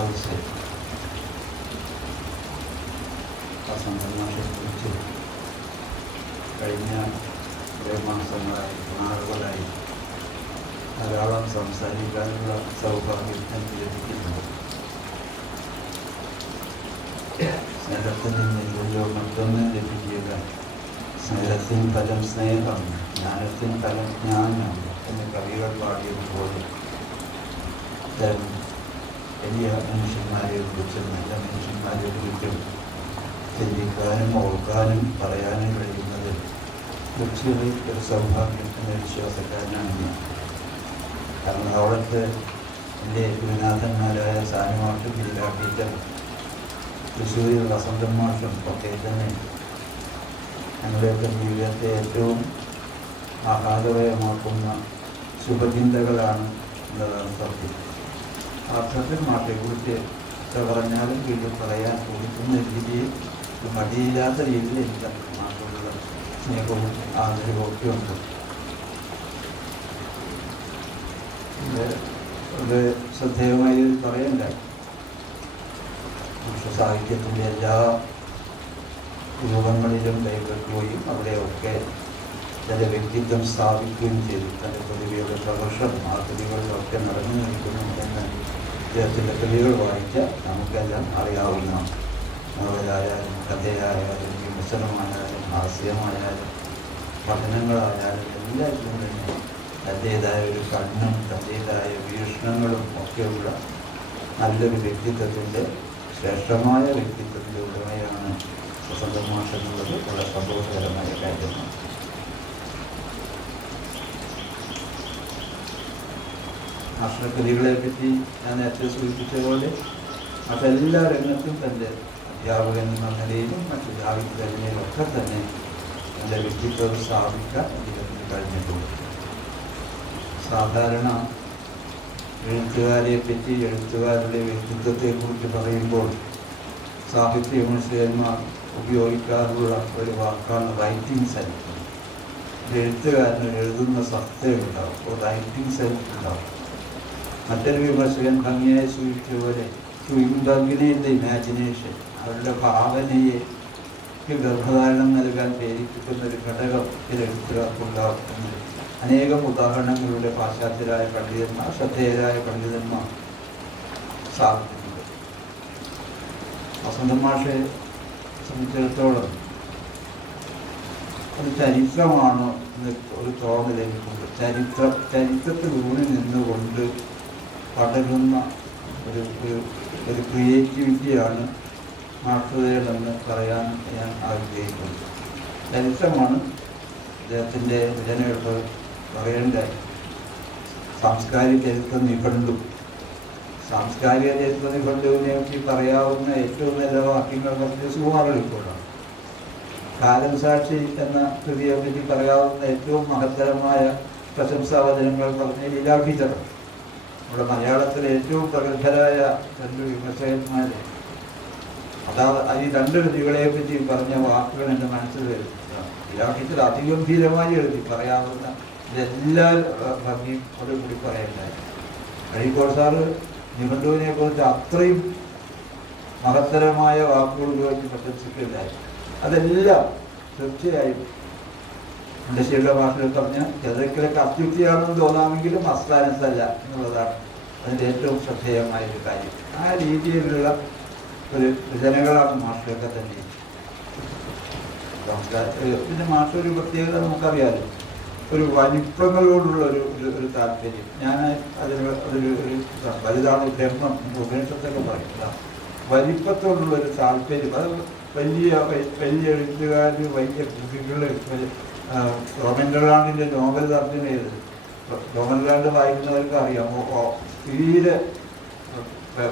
സദസ്സ് സംഘർഷത്തെക്കുറിച്ച് കഴിഞ്ഞ കുറേ മാസങ്ങളായി നാളുകളായി ധാരാളം സംസാരിക്കാനുള്ള സൗഭാഗ്യം എനിക്ക് ലഭിക്കുന്നു. സ്നേഹത്തിൽ നിന്നില്ലല്ലോ മറ്റൊന്നും ലഭിക്കുക. സ്നേഹത്തിൻ ഫലം സ്നേഹം, ജ്ഞാനത്തിൻ ഫലം ജ്ഞാനം എന്ന് കവികൾ പാടിയതുപോലെ വലിയ മനുഷ്യന്മാരെ കുറിച്ചും നല്ല മനുഷ്യന്മാരെ കുറിച്ചും ചിന്തിക്കാനും ഓർക്കാനും പറയാനും കഴിയുന്നത് തീർച്ചയായും ഒരു സൗഭാഗ്യം എന്ന വിശ്വാസക്കാരനാണ് ഞാൻ. കാരണം അവിടുത്തെ എൻ്റെ ഗുരുനാഥന്മാരായ സാനുമാഷും ജില്ലാ ടീച്ചർ, തൃശ്ശൂരിൽ വസന്തൻ മാഷും ഒക്കെ തന്നെ ഞങ്ങളുടെയൊക്കെ ജീവിതത്തെ ഏറ്റവും ആഹ്ലാദകരമാക്കുന്ന ശുഭചിന്തകളാണ് എന്നതാണ് സത്യം. അർത്ഥത്തിൽ മാഷയെക്കുറിച്ച് എത്ര പറഞ്ഞാലും വീണ്ടും പറയാൻ കൊടുക്കുന്ന രീതിയിൽ മടിയില്ലാത്ത രീതിയിൽ എനിക്ക് മാഷോടുള്ള സ്നേഹവും ആദരവും ഒക്കെ ഉണ്ട്. ഒരു ശ്രദ്ധേയമായി പറയണ്ട, സാഹിത്യത്തിൻ്റെ എല്ലാ രൂപങ്ങളിലും കൈകൾക്കുകയും അവിടെയൊക്കെ തൻ്റെ വ്യക്തിത്വം സ്ഥാപിക്കുകയും ചെയ്തു. തൻ്റെ പ്രതിഭയുടെ പ്രവർഷം ആ കൃതികളിലൊക്കെ നടന്നു നിൽക്കുന്നു എന്ന് അദ്ദേഹത്തിൻ്റെ കൃതികൾ വായിച്ച നമുക്കെല്ലാം അറിയാവുന്ന നോവലായാലും കഥയായാലും വിമർശനമായാലും ഹാസ്യമായാലും പഠനങ്ങളായാലും എല്ലാത്തിലും തന്നെ തൻ്റേതായ ഒരു കണ്ണും തൻ്റേതായ വീക്ഷണങ്ങളും ഒക്കെയുള്ള നല്ലൊരു വ്യക്തിത്വത്തിൻ്റെ ശ്രേഷ്ഠമായ വ്യക്തിത്വത്തിൻ്റെ ഉടമയാണ് വസന്തൻ മാഷ് എന്നുള്ളത് വളരെ സന്തോഷകരമായ കാര്യമാണ്. മാഷിൻ്റെ കൃതികളെ പറ്റി ഞാൻ നേരത്തെ സൂചിപ്പിച്ച പോലെ മാഷ് എല്ലാ രംഗത്തും തൻ്റെ അധ്യാപകൻ എന്ന നിലയിലും മറ്റു സാഹിത്യത്തിലൊക്കെ തന്നെ തൻ്റെ വ്യക്തിത്വം സ്ഥാപിക്കാൻ അദ്ദേഹത്തിന് കഴിഞ്ഞിട്ടുണ്ട്. സാധാരണ എഴുത്തുകാരെ പറ്റി എഴുത്തുകാരുടെ വ്യക്തിത്വത്തെക്കുറിച്ച് പറയുമ്പോൾ സാഹിത്യ വിമർശകന്മാർ ഉപയോഗിക്കാറുള്ള ഒരു വാക്കാണ് റൈറ്റിംഗ് സെൽഫ്. എഴുത്തുകാരന് എഴുതുന്ന സത്തയുണ്ടാവും, ഒരു റൈറ്റിംഗ് സെൽഫ് ഉണ്ടാവും. മറ്റൊരു വിമർശകൻ ഭംഗിയായി സൂചിപ്പിച്ച പോലെ ടു ഇംപ്രഗ്നേറ്റ് ദ ഇമാജിനേഷൻ, അവരുടെ ഭാവനയെ ഗർഭധാരണം നൽകാൻ പ്രേരിപ്പിക്കുന്ന ഒരു ഘടകം ചില എഴുത്തുകാർക്കുണ്ടാവും എന്ന് അനേകം ഉദാഹരണങ്ങളുടെ പാശ്ചാത്യരായ പണ്ഡിതന്മാർ, ശ്രദ്ധേയരായ പണ്ഡിതന്മാർ സ്ഥാപിച്ചിട്ടുണ്ട്. വസന്തൻ മാഷെ സംബന്ധിച്ചിടത്തോളം ഒരു ചരിത്രമാണോ എന്ന് ഒരു തോന്നൽ എനിക്കുണ്ട്. ചരിത്രത്തിൽ ഊന്നി നിന്നുകൊണ്ട് പടരുന്ന ഒരു ക്രിയേറ്റിവിറ്റിയാണ് മാഷുടേതെന്ന് പറയാൻ ഞാൻ ആഗ്രഹിക്കുന്നു. ചരിത്രമാണ് അദ്ദേഹത്തിൻ്റെ രചനകൾ പറയേണ്ടായി. സാംസ്കാരിക ചരിത്ര നിഘണ്ടു, സാംസ്കാരിക ചരിത്ര നിഘണ്ടുവിനെ പറ്റി പറയാവുന്ന ഏറ്റവും നല്ല വാക്യങ്ങൾ പറഞ്ഞ സുകുമാരളിപ്പോഴാണ്. കാലം സാക്ഷി എന്ന കൃതിയെ പറ്റി പറയാവുന്ന ഏറ്റവും മഹത്തരമായ പ്രശംസാവചനങ്ങൾ പറഞ്ഞ ലീലാ ടീച്ചറാണ്. നമ്മുടെ മലയാളത്തിലെ ഏറ്റവും പ്രഗത്ഭരായ രണ്ട് വിമർശകന്മാരെ ഈ രണ്ട് കൃതികളെ പറ്റി പറഞ്ഞ വാക്കുകൾ എൻ്റെ മനസ്സിൽ വരും. ലീലാ ടീച്ചർ അതിഗംഭീരമായി എഴുതി പറയാവുന്ന ഇതെല്ലാ ഭംഗിയോടും കൂടി പറയണ്ടായി. അഴീക്കോട് സാറ് നിഘണ്ടുവിനെ കുറിച്ച് അത്രയും മഹത്തരമായ വാക്കുകൾ ഉപയോഗിച്ച് പ്രശംസിക്കുകയുണ്ടായി. അതെല്ലാം തീർച്ചയായും മുണ്ടശ്ശേരിയുടെ ഭാഷയിൽ പറഞ്ഞ ചിലർക്കൊക്കെ അത്യുക്തിയാണെന്ന് തോന്നാമെങ്കിലും അസ്ഥാനത്തല്ല എന്നുള്ളതാണ് അതിൻ്റെ ഏറ്റവും ശ്രദ്ധേയമായ ഒരു കാര്യം. ആ രീതിയിലുള്ള ഒരു രചനകളാണ് മാഷൊക്കെ തന്നെ. പിന്നെ മാഷ ഒരു പ്രത്യേകത നമുക്കറിയാലോ, ഒരു വലിപ്പങ്ങളോടുള്ള ഒരു താല്പര്യം. ഞാൻ അതൊരു വലുതാണ് ബ്രഹ്മം ഉപനിഷത്തൊക്കെ പറയുക. വലിപ്പത്തോടുള്ളൊരു താല്പര്യം, അത് വലിയ എഴുത്തുകാർ, വലിയ കൃതികൾ. റോമൻലാൻഡിൻ്റെ നോവൽ തർജ്ജമ ചെയ്തത് റോമൻലാൻഡ് വായിക്കുന്നവർക്ക് അറിയാം. തീരെ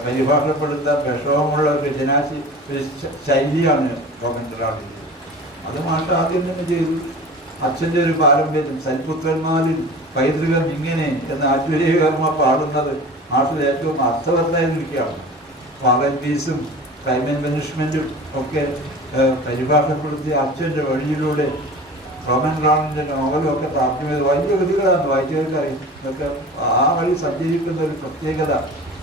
പരിഭാഷപ്പെടുത്താൻ വിഷമമുള്ള ഒരു രചനാ ശൈലിയാണ് റോമൻലാൻഡിൻ്റെ. അത് മാഷ ആദ്യം തന്നെ ചെയ്തു. അച്ഛൻ്റെ ഒരു പാരമ്പര്യം, സൽപുത്രന്മാരിൽ പൈതൃകം ഇങ്ങനെ എന്ന് ആശ്ചര്യകർമ്മ പാടുന്നത് മാഷിൽ ഏറ്റവും അർത്ഥവത്തായിരിക്കുകയാണ്. പവൻ പീസും ക്രൈം ആൻഡ് പനിഷ്മെൻറ്റും ഒക്കെ പരിഭാഷപ്പെടുത്തിയ അച്ഛൻ്റെ വഴിയിലൂടെ റോമൻലാൻഡിൻ്റെ നോവലും ഒക്കെ പ്രാപ്തി ചെയ്ത് വലിയ കൃതികളാണ്, വായിച്ചവർക്ക് അറിയും. ഇതൊക്കെ ആ വഴി സഞ്ചരിക്കുന്ന ഒരു പ്രത്യേകത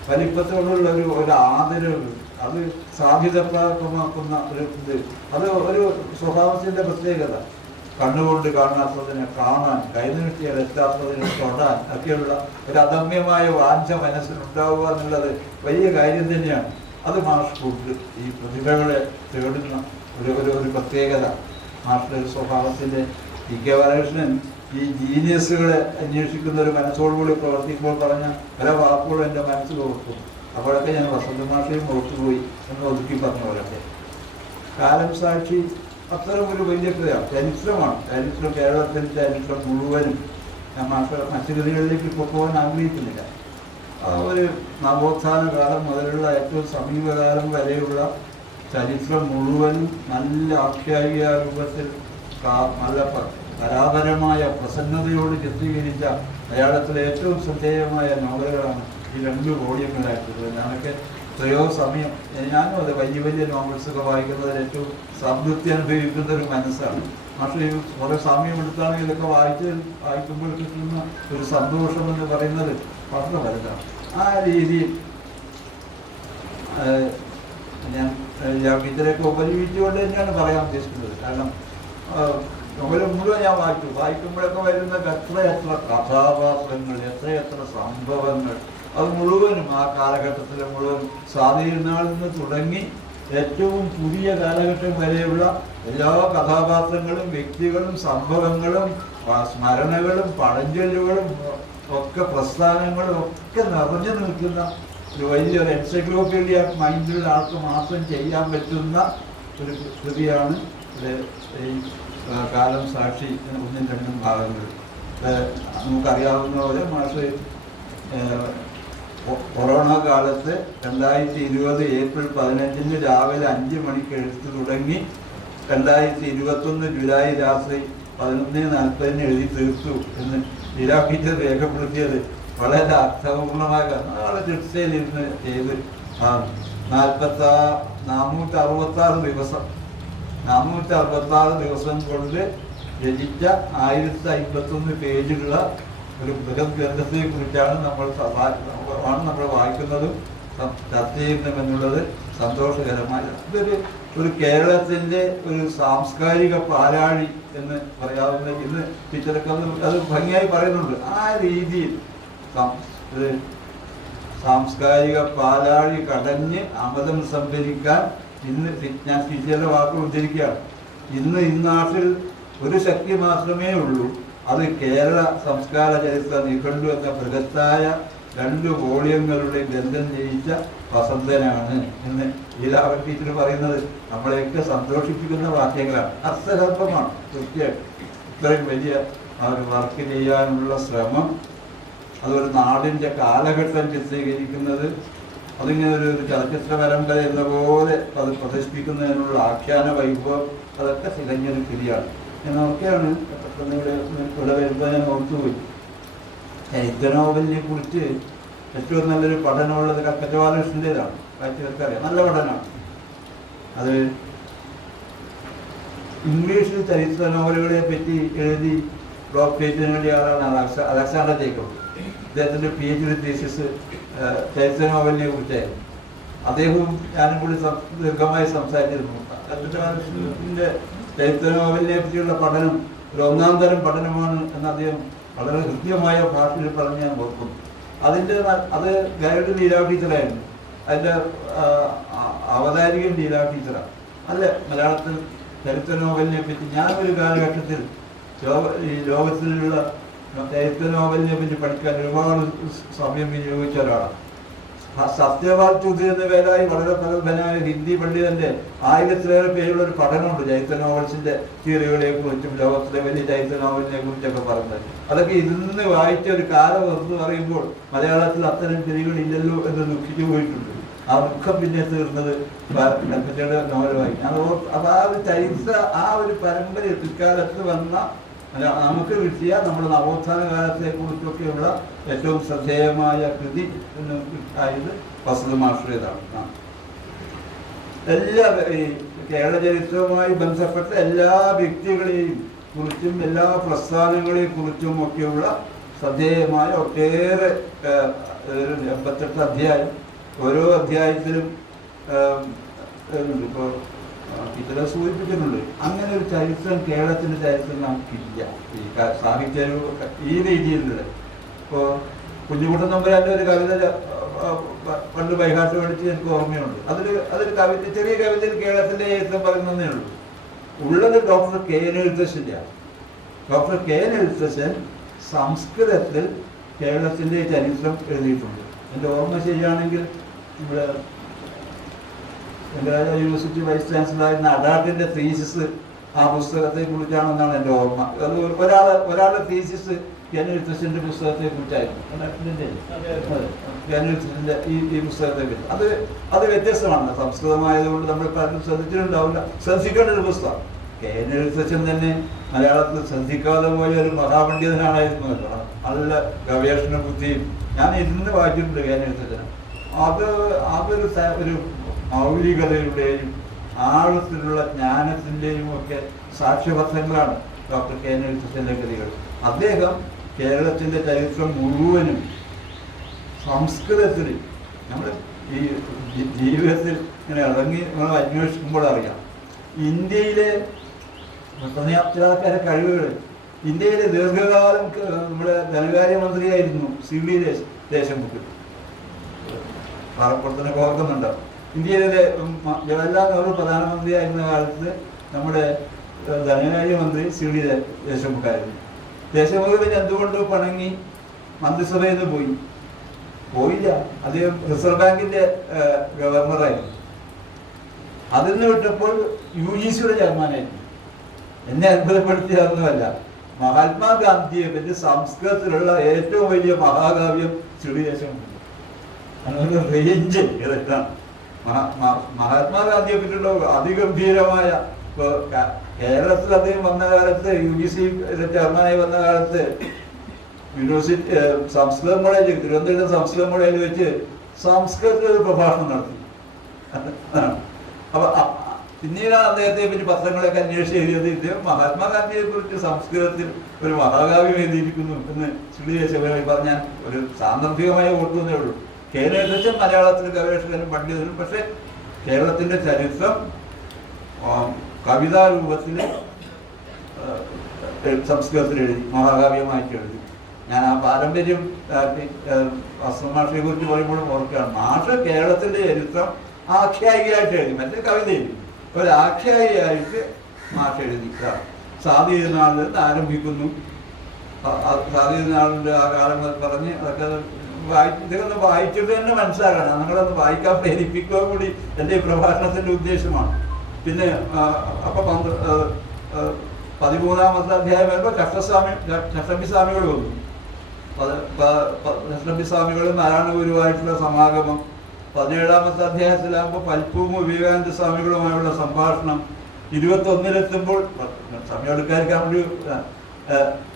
വലിപ്പത്തോടുള്ള ഒരു ആദരവ്, അത് സാധ്യതപ്രാപ്തമാക്കുന്ന ഒരു ഇത്, അത് ഒരു സ്വഭാവത്തിൻ്റെ പ്രത്യേകത. കണ്ണുകൊണ്ട് കാണാത്തതിനെ കാണാൻ, കൈനീട്ടിയാൽ എത്താത്തതിനെ തൊടാൻ ഒക്കെയുള്ള ഒരു അദമ്യമായ വാഞ്ച മനസ്സിലുണ്ടാവുക എന്നുള്ളത് വലിയ കാര്യം തന്നെയാണ്. അത് മാഷ്കൂട്ട് ഈ പ്രതിഭകളെ തേടുന്ന ഒരു പ്രത്യേകത. മാഷ്ടെ സ്വഭാവത്തിൻ്റെ കെ ബാലകൃഷ്ണൻ ഈ ജീനിയസുകളെ അന്വേഷിക്കുന്ന ഒരു മനസ്സോടുകൂടി പ്രവർത്തിക്കുമ്പോൾ പറഞ്ഞ പല വാക്കുകളും എൻ്റെ മനസ്സിൽ ഓർക്കും. അപ്പോഴൊക്കെ ഞാൻ വസന്തമാഷയും ഓർത്തുപോയി എന്ന് ഒതുക്കി പറഞ്ഞ പോലൊക്കെ. കാലം സാക്ഷി അത്തരം ഒരു വലിയ കൃതിയാണ്, ചരിത്രമാണ്. ചരിത്രം, കേരളത്തിൻ്റെ ചരിത്രം മുഴുവനും ഞാൻ മറ്റു കൃതികളിലേക്ക് പോകാൻ ആഗ്രഹിക്കുന്നില്ല. ഒരു നവോത്ഥാന കാലം മുതലുള്ള ഏറ്റവും സമീപകാലം വരെയുള്ള ചരിത്രം മുഴുവനും നല്ല ആഖ്യായിക രൂപത്തിൽ നല്ല പരാപരമായ പ്രസന്നതയോട് ചിത്രീകരിച്ച മലയാളത്തിലെ ഏറ്റവും ശ്രദ്ധേയമായ നോവലുകളാണ് ഈ 2 വോള്യങ്ങളായിട്ടുള്ളത്. ഞാനൊക്കെ എത്രയോ സമയം, ഞാനും അതെ, വലിയ വലിയ നോവൽസൊക്കെ വായിക്കുന്നതിൽ ഏറ്റവും സംതൃപ്തി അനുഭവിക്കുന്ന ഒരു മനസ്സാണ്. പക്ഷേ കുറേ സമയം എടുത്താണ് ഇതൊക്കെ വായിക്കുമ്പോൾ കിട്ടുന്ന ഒരു സന്തോഷം എന്ന് പറയുന്നത് വളരെ വലുതാണ്. ആ രീതിയിൽ ഞാൻ ഇതിലേക്ക് ഉപരിവിച്ചുകൊണ്ട് തന്നെയാണ് പറയാൻ ഉദ്ദേശിക്കുന്നത്. കാരണം നോവൽ മുഴുവൻ ഞാൻ വായിക്കുമ്പോഴൊക്കെ വരുന്ന എത്രയെത്ര കഥാപാത്രങ്ങൾ, എത്രയെത്ര സംഭവങ്ങൾ, അത് മുഴുവനും ആ കാലഘട്ടത്തിലെ മുഴുവൻ സ്വാതിനാളിൽ നിന്ന് തുടങ്ങി ഏറ്റവും പുതിയ കാലഘട്ടം വരെയുള്ള എല്ലാ കഥാപാത്രങ്ങളും വ്യക്തികളും സംഭവങ്ങളും സ്മരണകളും പഴഞ്ചൊല്ലുകളും ഒക്കെ പ്രസ്ഥാനങ്ങളും ഒക്കെ നിറഞ്ഞു നിൽക്കുന്ന ഒരു വലിയൊരു എൻസൈക്ലോപീഡിയ മൈൻഡിലുള്ള ആൾക്ക് മാത്രം ചെയ്യാൻ പറ്റുന്ന ഒരു കൃതിയാണ് ഈ കാലം സാക്ഷി 1-2 ഭാഗങ്ങൾ. നമുക്കറിയാവുന്ന പോലെ മാഷ് കൊറോണ കാലത്ത് 2020 ഏപ്രിൽ 15 രാവിലെ 5 മണിക്ക് എഴുത്ത് തുടങ്ങി 2021 ജൂലൈ രാത്രി 11:40 എഴുതി തീർത്തു എന്ന് ലീലാ രേഖപ്പെടുത്തിയത് വളരെ അർത്ഥപൂർണമായ നാളെ ചികിത്സയിലിരുന്ന് ചെയ്ത് 466 ദിവസം കൊണ്ട് രചിച്ച 1051 പേജുള്ള ഒരു ബൃഹത് ഗ്രന്ഥത്തെ കുറിച്ചാണ് നമ്മൾ വായിക്കുന്നതും ചർച്ച ചെയ്യുന്നതുമെന്നുള്ളത് സന്തോഷകരമായ ഒരു കേരളത്തിൻ്റെ ഒരു സാംസ്കാരിക പാലാഴി എന്ന് പറയാവുന്ന, ഇന്ന് ടീച്ചർക്ക് അത് ഭംഗിയായി പറയുന്നുണ്ട്. ആ രീതിയിൽ സാംസ്കാരിക പാലാഴി കടഞ്ഞ് അമൃതം സംഭരിക്കാൻ ഇന്ന് ഞാൻ ടീച്ചറുടെ വാക്കുകൾ ഉദ്ധരിക്കുകയാണ്. ഇന്നാട്ടിൽ ഒരു ശക്തി മാത്രമേ ഉള്ളൂ, അത് കേരള സംസ്കാര ചരിത്ര നിഘണ്ടു എന്ന ബൃഹത്തായ 2 വോള്യങ്ങളുടെ ഗ്രന്ഥം ജയിച്ച വസന്തനാണ് എന്ന് ലീലാവതി ടീച്ചർ പറയുന്നത് നമ്മളെയൊക്കെ സന്തോഷിപ്പിക്കുന്ന വാക്യങ്ങളാണ്. അർത്ഥഗർഭമാണ്. തീർച്ചയായും ഇത്രയും വലിയ ഒരു വർക്ക് ചെയ്യാനുള്ള ശ്രമം, അതൊരു നാടിൻ്റെ കാലഘട്ടം ചിത്രീകരിക്കുന്നത്, അതിങ്ങനെ ഒരു ചലച്ചിത്ര പരമ്പര എന്ന പോലെ അത് പ്രദർശിപ്പിക്കുന്നതിനുള്ള ആഖ്യാന വൈഭവം, അതൊക്കെ തികഞ്ഞൊരു കൃതിയാണ്. എന്നൊക്കെയാണ് ഇവിടെ വരുമ്പോൾ ഞാൻ ഓർത്തുപോയി. ചരിത്ര നോവലിനെ കുറിച്ച് ഏറ്റവും നല്ലൊരു പഠനമുള്ളത് കൽപ്പറ്റ ബാലകൃഷ്ണൻ്റെതാണ്. വായിച്ചവർക്കറിയാം, നല്ല പഠനമാണ് അത്. ഇംഗ്ലീഷിൽ ചരിത്ര നോവലുകളെ പറ്റി എഴുതി ഡോക്ടറേറ്റിന് വേണ്ടി ആളാണ് അലക്സാണ്ടർ ജേക്കബ്. അദ്ദേഹത്തിൻ്റെ PhD തീസിസ് ചരിത്ര നോവലിനെ കുറിച്ചായിരുന്നു. അദ്ദേഹവും ഞാനും കൂടി ദീർഘമായി സംസാരിച്ചിരുന്നു. കൽപ്പറ്റ ബാലകൃഷ്ണൻ്റെ ചരിത്ര നോവലിനെ പറ്റിയുള്ള പഠനം ഒരു 1-ാം തരം പഠനമാണ് എന്ന് അദ്ദേഹം വളരെ കൃത്യമായ ഭാഷയിൽ പറഞ്ഞ് ഞാൻ ഓർക്കും. അത് ഗൈഡ് ലീലാ ടീച്ചറായിരുന്നു, അതിൻ്റെ അവതാരികൻ ലീലാ ടീച്ചറാണ്. അല്ല, മലയാളത്തിൽ ചരിത്ര നോവലിനെ പറ്റി ഞാനൊരു കാലഘട്ടത്തിൽ ഈ ലോകത്തിലുള്ള ചരിത്ര നോവലിനെ പറ്റി പഠിക്കാൻ ഒരുപാട് സമയം വിനിയോഗിച്ച ഒരാളാണ്. സത്യപാൽ ചൗധരി എന്ന പേരായി വളരെ പ്രഗത്ഭനായ ഹിന്ദി പണ്ഡിതന്റെ 1000-ലേറെ പേരുള്ള ഒരു പഠനമുണ്ട് ചരിത്ര നോവൽസിന്റെ തിയറികളെ കുറിച്ചും ലോകത്തിലെ വലിയ ചരിത്ര നോവലിനെ കുറിച്ചൊക്കെ പറഞ്ഞത്. അതൊക്കെ ഇന്ന് വായിച്ച ഒരു കാലം എന്ന് പറയുമ്പോൾ മലയാളത്തിൽ അത്തരം തിരികളില്ലല്ലോ എന്ന് ദുഃഖിച്ചു പോയിട്ടുണ്ട്. ആ ദുഃഖം പിന്നെ തീർന്നത് കൽപ്പറ്റയുടെ നോവലുമായി. അപ്പൊ ആ ഒരു ചരിത്ര ആ ഒരു പരമ്പര പിൽക്കാലത്ത് വന്ന നമുക്ക് കിട്ടിയ നമ്മുടെ നവോത്ഥാന കാലത്തെ കുറിച്ചൊക്കെയുള്ള ഏറ്റവും ശ്രദ്ധേയമായ കൃതി ആയത് വസന്ത മാഷയുടേതാണ്. എല്ലാ കേരള ചരിത്രവുമായി ബന്ധപ്പെട്ട എല്ലാ വ്യക്തികളെയും കുറിച്ചും എല്ലാ പ്രസ്ഥാനങ്ങളെ കുറിച്ചും ഒക്കെയുള്ള ശ്രദ്ധേയമായ ഒട്ടേറെ 88 അധ്യായം, ഓരോ അധ്യായത്തിലും ഇപ്പോൾ ഇത്ര സൂചിപ്പിച്ചിട്ടുണ്ട്. അങ്ങനെ ഒരു ചരിത്രം കേരളത്തിൻ്റെ ചരിത്രം നമുക്കില്ല. ഈ സാഹിത്യ ഈ രീതിയിലുള്ള ഇപ്പോൾ കുഞ്ഞുകുട്ടൻ നമ്പരാൻ്റെ ഒരു കവിത പണ്ട് ബൈഹാർട്ട് പഠിച്ച് എനിക്ക് ഓർമ്മയുണ്ട്. അതൊരു കവിത, ചെറിയ കവിതയിൽ കേരളത്തിൻ്റെ ചരിത്രം പറയുന്നതേ ഉള്ളൂ. ഉള്ളത് ഡോക്ടർ കെ എൻ എഴുത്തച്ഛൻ്റെയാണ്. ഡോക്ടർ കെ എൻ എഴുത്തച്ഛൻ സംസ്കൃതത്തിൽ കേരളത്തിൻ്റെ ചരിത്രം എഴുതിയിട്ടുണ്ട്. എൻ്റെ ഓർമ്മ ശരിയാണെങ്കിൽ ഇവിടെ വെങ്കരാജ യൂണിവേഴ്സിറ്റി വൈസ് ചാൻസലറായിരുന്ന അഡാട്ടിൻ്റെ തീസിസ് ആ പുസ്തകത്തെ കുറിച്ചാണെന്നാണ് എൻ്റെ ഓർമ്മ. അത് ഒരാളുടെ തീസിസ് കെ എൻ എഴുത്തച്ഛൻ്റെ പുസ്തകത്തെ കുറിച്ചായിരുന്നു. കെ എൻ എഴുത്തച്ഛൻ്റെ ഈ പുസ്തകത്തെ കുറിച്ച് അത് വ്യത്യസ്തമാണ്. സംസ്കൃതമായതുകൊണ്ട് നമ്മൾ പലരും ശ്രദ്ധിച്ചിട്ടുണ്ടാവില്ല. ശ്രദ്ധിക്കേണ്ട ഒരു പുസ്തകം. കെ എൻ എഴുത്തച്ഛൻ തന്നെ മലയാളത്തിൽ ശ്രദ്ധിക്കാതെ പോയ ഒരു മഹാപണ്ഡിതനാണായിരുന്നു. നല്ല ഗവേഷണ ബുദ്ധിയും ഞാൻ ഇരുന്ന് വായിച്ചിട്ടുണ്ട് കെ എൻ എഴുത്തച്ഛന്. അതൊരു മൗലികതയുടെയും ആഴത്തിലുള്ള ജ്ഞാനത്തിൻ്റെയും ഒക്കെ സാക്ഷ്യപത്രങ്ങളാണ് ഡോക്ടർ കെ എൻ എഴുത്തച്ഛൻ്റെ കൃതികൾ. അദ്ദേഹം കേരളത്തിൻ്റെ ചരിത്രം മുഴുവനും സംസ്കൃതത്തിൽ നമ്മൾ ഈ ജീവിതത്തിൽ ഇങ്ങനെ ഇറങ്ങി നമ്മൾ അന്വേഷിക്കുമ്പോൾ അറിയാം. ഇന്ത്യയിലെ ചില കഴിവുകൾ, ഇന്ത്യയിലെ ദീർഘകാലം നമ്മുടെ ധനകാര്യമന്ത്രിയായിരുന്നു CB ദേശമുഖ്. പാറപ്പുറത്തിനൊക്കെ ഓർക്കുന്നുണ്ടാവും. ഇന്ത്യയിലെ ജവഹർലാൽ നെഹ്റു പ്രധാനമന്ത്രിയായിരുന്ന കാലത്ത് നമ്മുടെ ധനകാര്യമന്ത്രി CB ദേശമുഖായിരുന്നു. ദേശമുഖ് പിന്നെ എന്തുകൊണ്ട് പിണങ്ങി മന്ത്രിസഭയിൽ നിന്ന് പോയില്ല. അദ്ദേഹം റിസർവ് ബാങ്കിന്റെ ഗവർണറായിരുന്നു. അതിൽ നിന്ന് വിട്ടപ്പോൾ UGCയുടെ ചെയർമാനായിരുന്നു. എന്നെ അത്ഭുതപ്പെടുത്തിയതൊന്നുമല്ല. മഹാത്മാഗാന്ധിയെ പറ്റി സംസ്കൃതത്തിലുള്ള ഏറ്റവും വലിയ മഹാകാവ്യം CB ദേശമുഖ്. അങ്ങനെ റേഞ്ച് ഇതാണ്. മഹാത്മാഗാന്ധിയെ പറ്റിയുള്ള അതിഗംഭീരമായ കേരളത്തിൽ അദ്ദേഹം വന്ന കാലത്ത് UGC ചെയർമാനായി വന്ന കാലത്ത് യൂണിവേഴ്സിറ്റി സംസ്കൃതം കോളേജ്, തിരുവനന്തപുരം സംസ്കൃതം കോളേജിൽ വെച്ച് സംസ്കൃതത്തിൽ ഒരു പ്രഭാഷണം നടത്തി. അപ്പൊ പിന്നീടാണ് അദ്ദേഹത്തെ പറ്റി പത്രങ്ങളൊക്കെ അന്വേഷിച്ച് എഴുതിയത്. ഇദ്ദേഹം മഹാത്മാഗാന്ധിയെ കുറിച്ച് സംസ്കൃതത്തിൽ ഒരു മഹാകാവ്യം എഴുതിയിരിക്കുന്നു എന്ന് CB ദേശമുഖ് പറഞ്ഞാൽ ഒരു സാന്ദർഭികമായി ഓർക്കുന്നേ ഉള്ളൂ. കെ എൻ എഴുത്തച്ഛൻ മലയാളത്തിൽ ഗവേഷകനും പണ്ഡിതനും. പക്ഷെ കേരളത്തിൻ്റെ ചരിത്രം കവിതാരൂപത്തിൽ സംസ്കൃതത്തിൽ എഴുതി, മഹാകാവ്യമായിട്ട് എഴുതി. ഞാൻ ആ പാരമ്പര്യം മാഷയെ കുറിച്ച് പറയുമ്പോഴും ഓർക്കുകയാണ്. മാഷ് കേരളത്തിൻ്റെ ചരിത്രം ആഖ്യായികയായിട്ട് എഴുതി, മറ്റേ കവിത എഴുതി. ഒരു ആഖ്യായികയായിട്ട് മാഷ് എഴുതിക്കാണ്. സാധി നാളിൽ നിന്ന് ആരംഭിക്കുന്നു. സാധി നാളിൻ്റെ ആ കാലം പറഞ്ഞ് അതൊക്കെ ഇതൊക്കെ വായിച്ചിട്ട് തന്നെ മനസ്സിലാക്കണം. നിങ്ങളൊന്ന് വായിക്കാൻ പ്രേരിപ്പിക്കുക കൂടി എൻ്റെ ഈ പ്രഭാഷണത്തിൻ്റെ ഉദ്ദേശമാണ്. പിന്നെ അപ്പൊ 13-ാമത്തെ അധ്യായം വരുമ്പോൾ ചട്ടമ്പി സ്വാമികൾ വന്നു. ചട്ടമ്പി സ്വാമികളും നാരായണ ഗുരുവായിട്ടുള്ള സമാഗമം. 17-ാമത്തെ അധ്യായത്തിലാകുമ്പോൾ പൽപ്പൂമു വിവേകാനന്ദ സ്വാമികളുമായുള്ള സംഭാഷണം. 21-ലെത്തുമ്പോൾ സമയമെടുക്കാർക്ക് ഒരു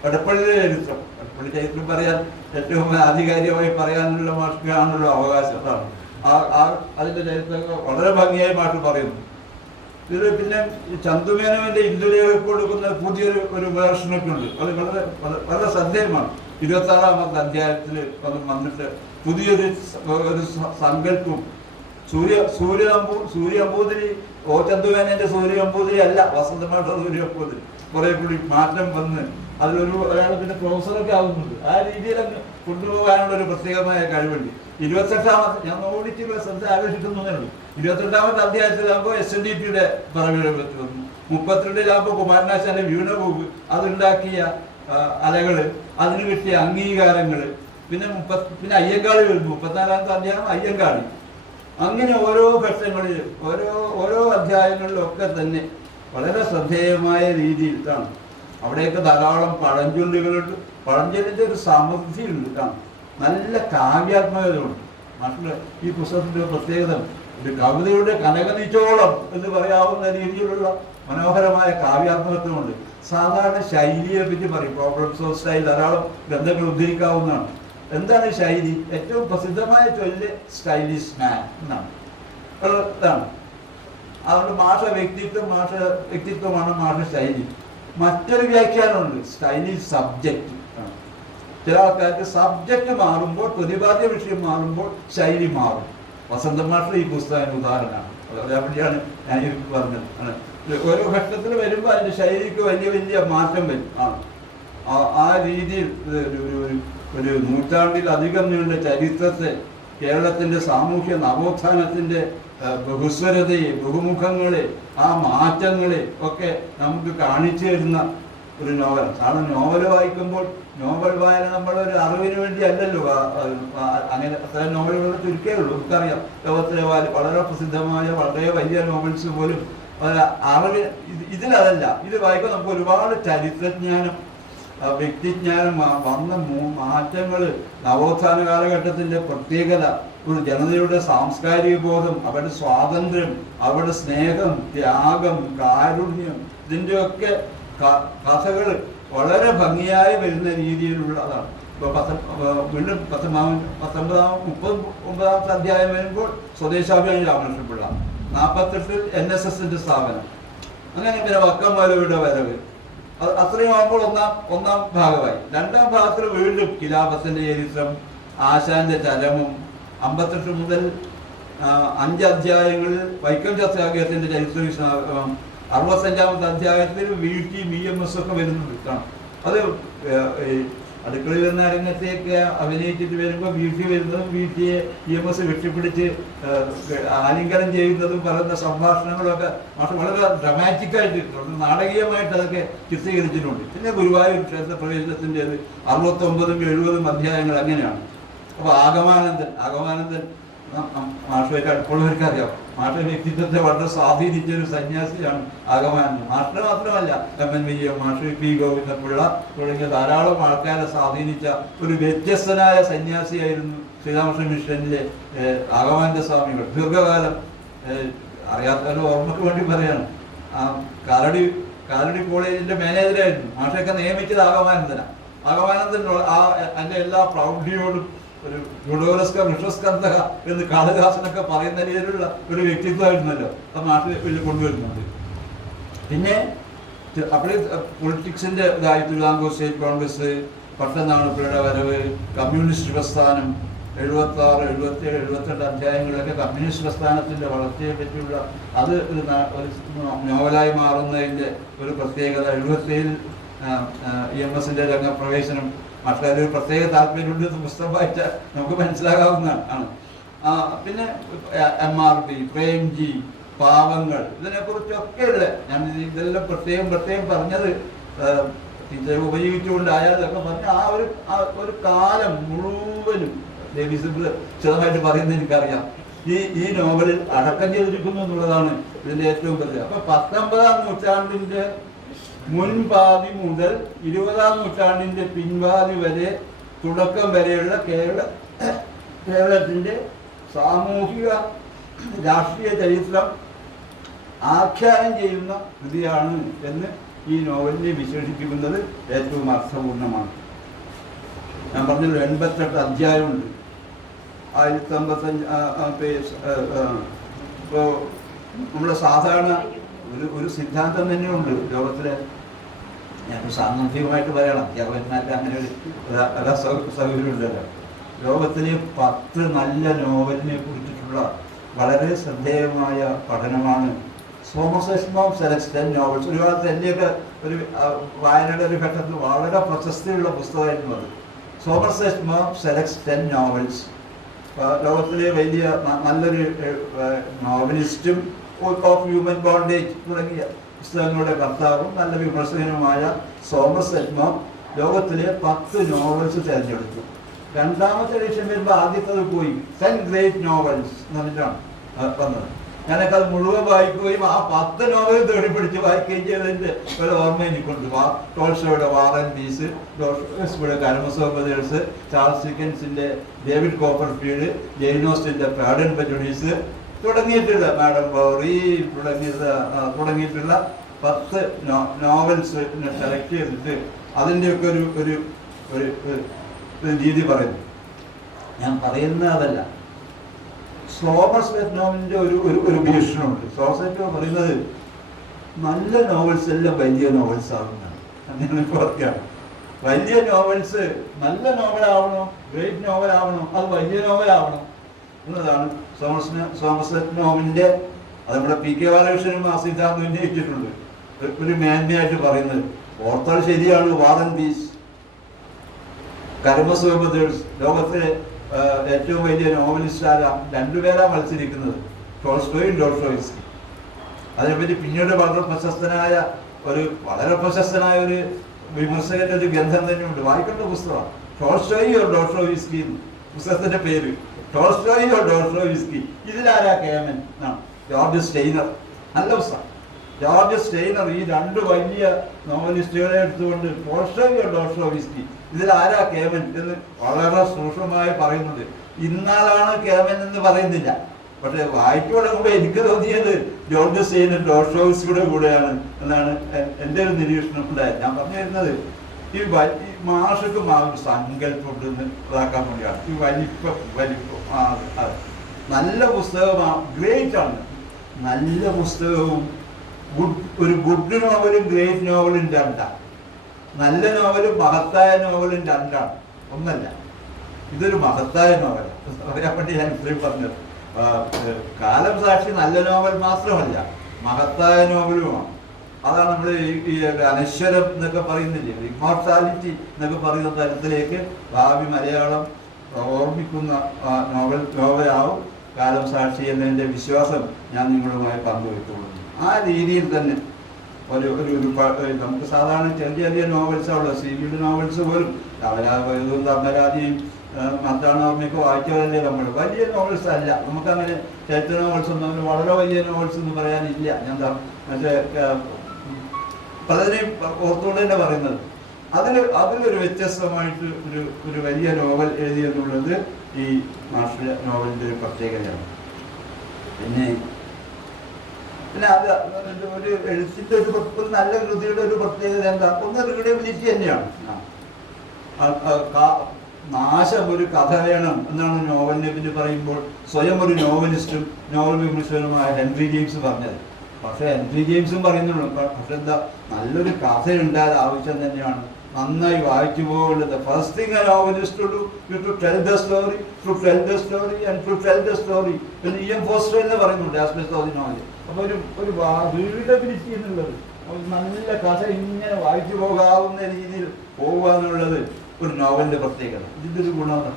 എടപ്പള്ളിയിലെ ചരിത്രം, എടപ്പള്ളി ചരിത്രം പറയാൻ ഏറ്റവും ആധികാരികമായി പറയാനുള്ള മാഷാണല്ലോ അവകാശം. അതാണ് അതിൻ്റെ ചരിത്രങ്ങൾ വളരെ ഭംഗിയായി മാഷ് പറയുന്നു. ഇത് പിന്നെ ചന്തുമേനോന്റെ ഇന്ദുലേഖ കൊടുക്കുന്ന പുതിയൊരു വേർഷനൊക്കെ ഉണ്ട്. അത് വളരെ ശ്രദ്ധേയമാണ്. 26-ാമത്തെ അധ്യായത്തിൽ വന്നിട്ട് പുതിയൊരു സങ്കല്പം. സൂര്യഅമ്പൂതിരി ചന്തുമേനന്റെ സൂര്യഅമ്പൂതിരി അല്ല, വസന്തമായിട്ടുള്ള സൂര്യഅമ്പൂതിരി. കുറെ കൂടി മാറ്റം വന്ന് ഒരാൾ പിന്നെ പ്രൊഫസറൊക്കെ ആവുന്നുണ്ട്. ആ രീതിയിൽ അങ്ങ് കൊണ്ടുപോകാനുള്ള ഒരു പ്രത്യേകമായ കഴിവുണ്ട്. 28-ാമത്തെ ഞാൻ ഓടിച്ചുള്ള ശ്രദ്ധ ആകർഷിക്കുന്നതേ ഉള്ളൂ. 28-ാമത്തെ അധ്യായത്തിലാകുമ്പോൾ SNDPയുടെ പറവിനെ പറ്റി വന്നു. 32-ലാകുമ്പോൾ കുമാരനാശാന്റെ വീണഭൂവ്, അതുണ്ടാക്കിയ അലകള്, അതിന് കിട്ടിയ അംഗീകാരങ്ങള്. പിന്നെ അയ്യങ്കാളി വരുന്നു. 34-ാമത്തെ അധ്യായം അയ്യങ്കാളി. അങ്ങനെ ഓരോ ഘട്ടങ്ങളിലും ഓരോ അധ്യായങ്ങളിലൊക്കെ തന്നെ വളരെ ശ്രദ്ധേയമായ രീതിയിൽ കാണും. അവിടെയൊക്കെ ധാരാളം പഴഞ്ചൊല്ലുകളുണ്ട്. പഴഞ്ചൊല്ലിൻ്റെ ഒരു സമൃദ്ധി ഉണ്ട് കാണും. നല്ല കാവ്യാത്മകതയുണ്ട്. മറ്റുള്ള ഈ പുസ്തകത്തിൻ്റെ പ്രത്യേകത ഒരു കവിതയുടെ കനകനിച്ചോളം എന്ന് പറയാവുന്ന രീതിയിലുള്ള മനോഹരമായ കാവ്യാത്മകത്വമുണ്ട്. സാധാരണ ശൈലിയെ പറ്റി പറയും. പ്രോബ്ലംസ് ഓഫ് സ്റ്റൈൽ ധാരാളം ഗ്രന്ഥങ്ങൾ ഉദ്ധരിക്കാവുന്നതാണ്. എന്താണ് ശൈലി? ഏറ്റവും പ്രസിദ്ധമായ ചൊല്ല് സ്റ്റൈലിഷ് മാൻ എന്നാണ്. ഇതാണ്. അതുകൊണ്ട് മാഷ വ്യക്തിത്വമാണ് മാഷ ശൈലി. മറ്റൊരു വ്യാഖ്യാനമുണ്ട്, സ്റ്റൈലിഷ് സബ്ജക്റ്റ്. ചില ആൾക്കാർക്ക് സബ്ജക്റ്റ് മാറുമ്പോൾ, പ്രതിപാദ്യ വിഷയം മാറുമ്പോൾ ശൈലി മാറും. വസന്തൻ മാസ്റ്റർ ഈ പുസ്തകം ഉദാഹരണമാണ്. അതേപടിയാണ് ഞാൻ ഈ പറഞ്ഞത്. ഓരോ ഘട്ടത്തിൽ വരുമ്പോൾ അതിൻ്റെ ശൈലിക്ക് വലിയ വലിയ മാറ്റം വരും. ആ രീതിയിൽ ഒരു നൂറ്റാണ്ടിലധികം നീണ്ട ചരിത്രത്തെ, കേരളത്തിൻ്റെ സാമൂഹ്യ നവോത്ഥാനത്തിൻ്റെ ബഹുസ്വരതയെ, ബഹുമുഖങ്ങളെ, ആ മാറ്റങ്ങളെ ഒക്കെ നമുക്ക് കാണിച്ചു തരുന്ന ഒരു നോവൽ. കാരണം നോവൽ വായിക്കുമ്പോൾ, നോവൽ വായന നമ്മളൊരു അറിവിന് വേണ്ടി അല്ലല്ലോ. അങ്ങനെ അത്ര നോവലുകൾ ചുരുക്കേ ഉള്ളൂ. നമുക്കറിയാം ലോകത്തിലെ വളരെ പ്രസിദ്ധമായ വളരെ വലിയ നോവൽസ് പോലും അറിവ് ഇതിലതല്ല. ഇത് വായിക്കുമ്പോൾ നമുക്ക് ഒരുപാട് ചരിത്രജ്ഞാനം, വ്യക്തിജ്ഞാനം, വന്ന മാറ്റങ്ങൾ, നവോത്ഥാന കാലഘട്ടത്തിൻ്റെ പ്രത്യേകത, ഒരു ജനതയുടെ സാംസ്കാരിക ബോധം, അവരുടെ സ്വാതന്ത്ര്യം, അവരുടെ സ്നേഹം, ത്യാഗം, കാരുണ്യം, ഇതിൻ്റെയൊക്കെ കഥകൾ വളരെ ഭംഗിയായി വരുന്ന രീതിയിലുള്ളതാണ്. ഇപ്പോൾ വീണ്ടും 39-39 അധ്യായം വരുമ്പോൾ സ്വദേശാഭിമാനി രാമകൃഷ്ണപിള്ള, 48 NSSന്റെ സ്ഥാപനം, അങ്ങനെ പിന്നെ വക്കംമാലയുടെ വരവ്, അത്രയും ആകുമ്പോൾ ഒന്നാം ഭാഗമായി. രണ്ടാം ഭാഗത്തിൽ വീണ്ടും ഖിലാഫത്തിന്റെ ചരിത്രം, ആശാന്റെ ചരമം, 58 മുതൽ 5 അധ്യായങ്ങളിൽ വൈക്കം സത്യാഗ്രഹത്തിന്റെ ചരിത്ര 65-ാമത്തെ അധ്യായത്തിൽ VT BMS ഒക്കെ വരുന്നുണ്ട്. അത് അടുക്കളയിൽ വരുന്ന രംഗത്തേക്ക് അഭിനയിച്ചിട്ട് വരുമ്പോൾ VT വരുന്നതും VTയെ BMS വെട്ടിപ്പിടിച്ച് ആലിംഗനം ചെയ്യുന്നതും പറയുന്ന സംഭാഷണങ്ങളൊക്കെ വളരെ ഡ്രമാറ്റിക്കായിട്ട്, നാടകീയമായിട്ട് അതൊക്കെ ചിത്രീകരിച്ചിട്ടുണ്ട്. പിന്നെ ഗുരുവായൂർ ക്ഷേത്ര പ്രവേശനത്തിൻ്റെത് 69-ഉം 70-ഉം അധ്യായങ്ങൾ അങ്ങനെയാണ്. അപ്പോൾ ആഗമാനന്ദൻ മാഷുമായിട്ട് അടുപ്പുള്ളവർക്ക് അറിയാം. മാഷ വ്യക്തിത്വത്തെ വളരെ സ്വാധീനിച്ച ഒരു സന്യാസിയാണ് ആഗമാനന്ദൻ. മാഷിനെ മാത്രമല്ല, MN വിജയൻ മാഷ്, P ഗോവിന്ദപിള്ള തുടങ്ങിയ ധാരാളം ആൾക്കാരെ സ്വാധീനിച്ച ഒരു വ്യത്യസ്തനായ സന്യാസിയായിരുന്നു ശ്രീരാമകൃഷ്ണ മിഷനിലെ ആഗമാനന്ദ സ്വാമികൾ. ദീർഘകാലം അറിയാത്തവരുടെ ഓർമ്മയ്ക്ക് വേണ്ടി പറയാണ്, കാലടി കോളേജിന്റെ മാനേജറായിരുന്നു. മാഷയൊക്കെ നിയമിച്ചത് ആഗമാനന്ദനാണ്. ആഗമാനന്ദൻ അതിൻ്റെ എല്ലാ പ്രൗഢിയോടും ഒരു ഗുഡോരസ്ക വിശ്വസ്കന്ധക എന്ന് കാളിദാസനൊക്കെ പറയുന്ന രീതിയിലുള്ള ഒരു വ്യക്തിത്വമായിരുന്നല്ലോ അത് നാട്ടിൽ വലിയ കൊണ്ടുവരുന്നുണ്ട്. പിന്നെ അപ്പോൾ പൊളിറ്റിക്സിൻ്റെ ഇതായി തിരുവിതാംകൂർ സ്റ്റേറ്റ് കോൺഗ്രസ്, പട്ടനാണുപിള്ളയുടെ വരവ്, കമ്മ്യൂണിസ്റ്റ് പ്രസ്ഥാനം, 76, 77, 78 അധ്യായങ്ങളിലൊക്കെ കമ്മ്യൂണിസ്റ്റ് പ്രസ്ഥാനത്തിൻ്റെ വളർച്ചയെ പറ്റിയുള്ള അത് ഒരു നോവലായി മാറുന്നതിൻ്റെ ഒരു പ്രത്യേകത. 77 EMSന്റെ രംഗപ്രവേശനം, മറ്റൊരു പ്രത്യേക താല്പര്യമുണ്ട്. പുസ്തകം വായിച്ചാൽ നമുക്ക് മനസ്സിലാകാവുന്നതാണ്. പിന്നെ MRP, പ്രേംജി, പാവങ്ങൾ, ഇതിനെക്കുറിച്ചൊക്കെ ഉള്ള ഞാൻ ഇതെല്ലാം പ്രത്യേകം പറഞ്ഞത് ടീച്ചർ ഉപയോഗിച്ചുകൊണ്ടായാലും ഇതൊക്കെ പറഞ്ഞ ഒരു കാലം മുഴുവനും വിശദമായിട്ട് പറയുന്നത് എനിക്കറിയാം. ഈ നോവലിൽ അടക്കം ചെയ്തിരിക്കുന്നു എന്നുള്ളതാണ് ഇതിൻ്റെ ഏറ്റവും വലിയ. അപ്പൊ 19-ാം നൂറ്റാണ്ടിന്റെ മുൻപാതി മുതൽ 20-ാം നൂറ്റാണ്ടിന്റെ പിൻപാതി വരെ, തുടക്കം വരെയുള്ള കേരളത്തിന്റെ സാമൂഹിക രാഷ്ട്രീയ ചരിത്രം ആഖ്യാനം ചെയ്യുന്ന കൃതിയാണ് എന്ന് ഈ നോവലിനെ വിശേഷിപ്പിക്കുന്നത് ഏറ്റവും അർത്ഥപൂർണമാണ്. ഞാൻ പറഞ്ഞല്ലോ 88 അധ്യായമുണ്ട്, 1055 ഇപ്പോൾ നമ്മുടെ സാധാരണ ഒരു സിദ്ധാന്തം തന്നെയുണ്ട് ലോകത്തിലെ. ഞാൻ സാന്ദർഭികമായിട്ട് പറയണം, അധ്യാപകന്മാർക്ക് അങ്ങനെ ഒരു സൗകര്യമുണ്ടല്ലോ. ലോകത്തിലെ 10 നല്ല നോവലിനെ കുറിച്ചിട്ടുള്ള വളരെ ശ്രദ്ധേയമായ പഠനമാണ് സോമർസെറ്റ് മോം സെലക്ട്സ് 10 നോവൽസ്. ഒരു കാലത്ത് എൻ്റെയൊക്കെ ഒരു വായനയുടെ ഒരു ഘട്ടത്തിൽ വളരെ പ്രശസ്തിയുള്ള പുസ്തകമായിരുന്നു അത്. Somerset Maugham selects 10 novels. ലോകത്തിലെ വലിയ നല്ലൊരു നോവലിസ്റ്റും ഓഫ് ഹ്യൂമൻ ബോണ്ടേജ് തുടങ്ങിയ പുസ്തകങ്ങളുടെ കർത്താവും നല്ല വിമർശകനുമായ സോമർസെറ്റ് മോം ലോകത്തിലെ 10 നോവൽസ് തിരഞ്ഞെടുത്തു. രണ്ടാമത്തെ എഡിഷൻ വരുമ്പോൾ ആദ്യത്തത് പോയി 10 ഗ്രേറ്റ് നോവൽസ് എന്ന് പറഞ്ഞിട്ടാണ് വന്നത്. ഞാനൊക്കെ അത് മുഴുവൻ വായിക്കുകയും ആ 10 നോവലും തേടി പിടിച്ച് വായിക്കുകയും ചെയ്തതിൻ്റെ ഒരു ഓർമ്മ എനിക്കുണ്ട്. ടോൾസ്റ്റോയുടെ വാർ ആൻഡ് പീസ്, ഡോസ്റ്റോയവ്സ്കിയുടെ കാരമസോവ് ബ്രദേഴ്സ്, ചാൾസ് ഡിക്കൻസിന്റെ ഡേവിഡ് കോപ്പർഫീൽഡ്, ജെയിൻ ഓസ്റ്റന്റെ പ്രാഡ് ആൻഡ് പ്രജുഡീസ് തുടങ്ങിയിട്ടുള്ള മാഡം ബൗറി തുടങ്ങിയിട്ടുള്ള 10 നോവൽസ് സെലക്ട് ചെയ്തിട്ട് അതിൻ്റെയൊക്കെ ഒരു രീതി പറയുന്നു. ഞാൻ പറയുന്ന അതല്ല, സോമർസെറ്റ് മോമിൻ്റെ ഒരു ഭീഷണമുണ്ട്. സോമർസെറ്റ് മോം പറയുന്നത് നല്ല നോവൽസ് എല്ലാം വലിയ നോവൽസ് ആകുന്നതാണ്. അങ്ങനെ പറയുകയാണ്. വലിയ നോവൽസ് നല്ല നോവലാവണോ, ഗ്രേറ്റ് നോവലാവണോ, അത് വലിയ നോവലാവണം എന്നതാണ് സോമർസെറ്റ് നോവലിന്റെ, അത് നമ്മുടെ പി കെ ബാലകൃഷ്ണനും ആ സിദ്ധാന്തം ഉന്നയിച്ചിട്ടുണ്ട്. ഒരു മേന്മയായിട്ട് പറയുന്നത് ഓർത്താൽ ശരിയാണ്. വാർ ആൻഡ് പീസ്, കരമസോവ് ബ്രദേഴ്സ്, ലോകത്തിലെ ഏറ്റവും വലിയ നോവലിസ്റ്റ് ആരാ? രണ്ടുപേരാ മത്സരിക്കുന്നത്, ടോൾസ്റ്റോയും ഡോസ്റ്റോയ്സ്കി. അതിനെപ്പറ്റി പിന്നീട് വളരെ പ്രശസ്തനായ ഒരു വിമർശകന്റെ ഒരു ഗ്രന്ഥം തന്നെയുണ്ട്, വായിക്കേണ്ട പുസ്തകമാണ്, ടോൾസ്റ്റോയി ഓർ ഡോസ്റ്റോയ്സ്കി. പുസ്തകത്തിന്റെ പേര് ടോൾസ്റ്റോയി ഓർ ഡോസ്റ്റോയ്സ്കി. ഇതിലാരാ കേമൻ എന്നാണ്. ജോർജ് സ്റ്റെയ്നർ, നല്ല പുസ്തകം. ജോർജ് സ്റ്റെയ്നർ ഈ രണ്ട് വലിയ നോവലിസ്റ്റുകളെ എടുത്തുകൊണ്ട് ടോൾസ്റ്റോയി ഓർ ഡോസ്റ്റോയ്സ്കി, ഇതിലാരാ കേമൻ എന്ന് വളരെ സൂക്ഷ്മമായി പറയുന്നത്. ഇന്നാളാണ് കേമൻ എന്ന് പറയുന്നില്ല, പക്ഷെ വായിച്ചു തുടങ്ങുമ്പോൾ എനിക്ക് തോന്നിയത് ജോർജ് സ്റ്റെയ്നർ ഡോസ്റ്റോയ്സ്കിയുടെ കൂടെയാണ് എന്നാണ് എൻ്റെ ഒരു നിരീക്ഷണം ഉണ്ടായത്. ഞാൻ പറഞ്ഞു വരുന്നത് ഈ മാഷക്ക് സങ്കല്പം ഇതാക്കാൻ വേണ്ടിയാണ്. ഈ വലിപ്പം നല്ല പുസ്തകമാണ്, ഗ്രേറ്റ് ആണ്. നല്ല പുസ്തകവും ഒരു ഗുഡ് നോവലും ഗ്രേറ്റ് നോവലും രണ്ടാണ്. നല്ല നോവലും മഹത്തായ നോവലും രണ്ടാണ്, ഒന്നല്ല. ഇതൊരു മഹത്തായ നോവലാണ്. പറയാൻ വേണ്ടി ഞാൻ ഇത്രയും പറഞ്ഞത്. കാലം സാക്ഷി നല്ല നോവൽ മാത്രമല്ല, മഹത്തായ നോവലുമാണ്. അതാണ് നമ്മൾ ഈ അനശ്വരം എന്നൊക്കെ പറയുന്നില്ലേ, ഇമ്മോർട്ടാലിറ്റി എന്നൊക്കെ പറയുന്ന തരത്തിലേക്ക് ഭാവി മലയാളം ഓർമ്മിക്കുന്ന നോവലാവും കാലം സാക്ഷി എന്നതിൻ്റെ വിശ്വാസം ഞാൻ നിങ്ങളുമായി പങ്കുവെച്ചുകൊള്ളുന്നു. ആ രീതിയിൽ തന്നെ നമുക്ക് സാധാരണ ചെറിയ ചെറിയ നോവൽസാണുള്ളത്, സീരീഡ് നോവൽസ് പോലും രാമരാജയും ധർമ്മരാജയും മത്താണോർമ്മയൊക്കെ വായിച്ചവരല്ലേ നമ്മൾ. വലിയ നോവൽസ് അല്ല, നമുക്കങ്ങനെ ചരിത്ര നോവൽസ് ഒന്നും അങ്ങനെ വളരെ വലിയ നോവൽസ് എന്ന് പറയാനില്ല. ഞാൻ മറ്റേ പലതിനെയും ഓർത്തുകൊണ്ട് തന്നെ പറയുന്നത്. അതിലൊരു വ്യത്യസ്തമായിട്ട് ഒരു വലിയ നോവൽ എഴുതിയെന്നുള്ളത് ഈ മാസ്റ്റർ നോവലിൻ്റെ ഒരു പ്രത്യേകതയാണ്. പിന്നെ അത് ഒരു എഴുത്തിൻ്റെ ഒരു നല്ല കൃതിയുടെ ഒരു പ്രത്യേകത എന്താ? ഒന്ന് റീഡബിലിറ്റി തന്നെയാണ്. നാശം ഒരു കഥ വേണം എന്നാണ് നോവലിനെ പറ്റി പറയുമ്പോൾ സ്വയം ഒരു നോവലിസ്റ്റും നോവൽ വിമർശകനുമായ ഹെൻറി ജെയിംസ് പറഞ്ഞത്. പക്ഷെ ഹെൻറി ജെയിംസും പറയുന്നുള്ളൂ, പക്ഷെ എന്താ, നല്ലൊരു കഥ ഉണ്ടായത് ആവശ്യം തന്നെയാണ്, നന്നായി വായിച്ചു പോകേണ്ടത്. First thing a novelist to do to tell the story, to tell the story and to tell the story എന്ന് ഇ.എം. ഫോസ്റ്റർ എന്ന് പറയുന്നുണ്ട് ആസ്പെക്ട്സ് ഓഫ് ദി നോവൽ. അപ്പോൾ ഒരു റീഡബിലിറ്റി എന്നുള്ളത്, നല്ല കഥ ഇങ്ങനെ വായിച്ചു പോകാവുന്ന രീതിയിൽ പോകുക എന്നുള്ളത് ഒരു നോവലിൻ്റെ പ്രത്യേകത. ഇതിൻ്റെ ഒരു ഗുണമാണ്.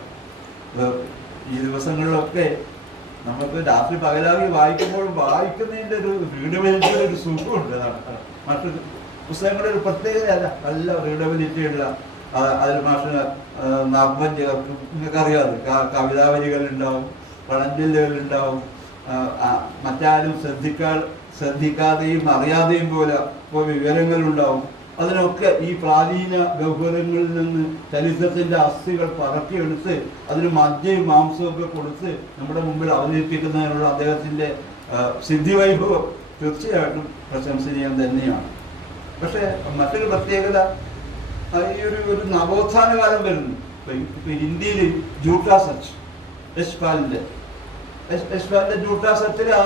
ഈ ദിവസങ്ങളിലൊക്കെ നമുക്ക് രാത്രി പകലാകി വായിക്കുമ്പോഴും വായിക്കുന്നതിൻ്റെ ഒരു റീഡബിലിറ്റിയുടെ ഒരു സുഖമുണ്ട്. അതാണ് മറ്റു പുസ്തകങ്ങളുടെ ഒരു പ്രത്യേകതയല്ല, നല്ല റീഡബിലിറ്റി ഉള്ള. അതിൽ മാഷിന് നർമ്മം ചേർക്കും, നിങ്ങൾക്കറിയാതെ കവിതാവലികളുണ്ടാവും, പഴഞ്ചൊല്ലുകളുണ്ടാവും, മറ്റാരും ശ്രദ്ധിക്കാതെയും അറിയാതെയും പോലെ വിവരങ്ങളുണ്ടാവും. അതിനൊക്കെ ഈ പ്രാചീന ഗഹ്വരങ്ങളിൽ നിന്ന് ചരിത്രത്തിൻ്റെ അസ്ഥികൾ പറക്കിയെടുത്ത് അതിന് മജ്ജയും മാംസവും ഒക്കെ കൊടുത്ത് നമ്മുടെ മുമ്പിൽ അവതരിപ്പിക്കുന്നതിനുള്ള അദ്ദേഹത്തിൻ്റെ സിദ്ധിവൈഭവം തീർച്ചയായിട്ടും പ്രശംസനീയം തന്നെയാണ്. പക്ഷേ മറ്റൊരു പ്രത്യേകത, ഈ ഒരു നവോത്ഥാന കാലം വരുന്നു. ഇപ്പം ഇന്ത്യയിൽ ജൂട്ടാ സച്ച്, യശ്പാലിൻ്റെ ജൂട്ടാ സച്ചിൽ ആ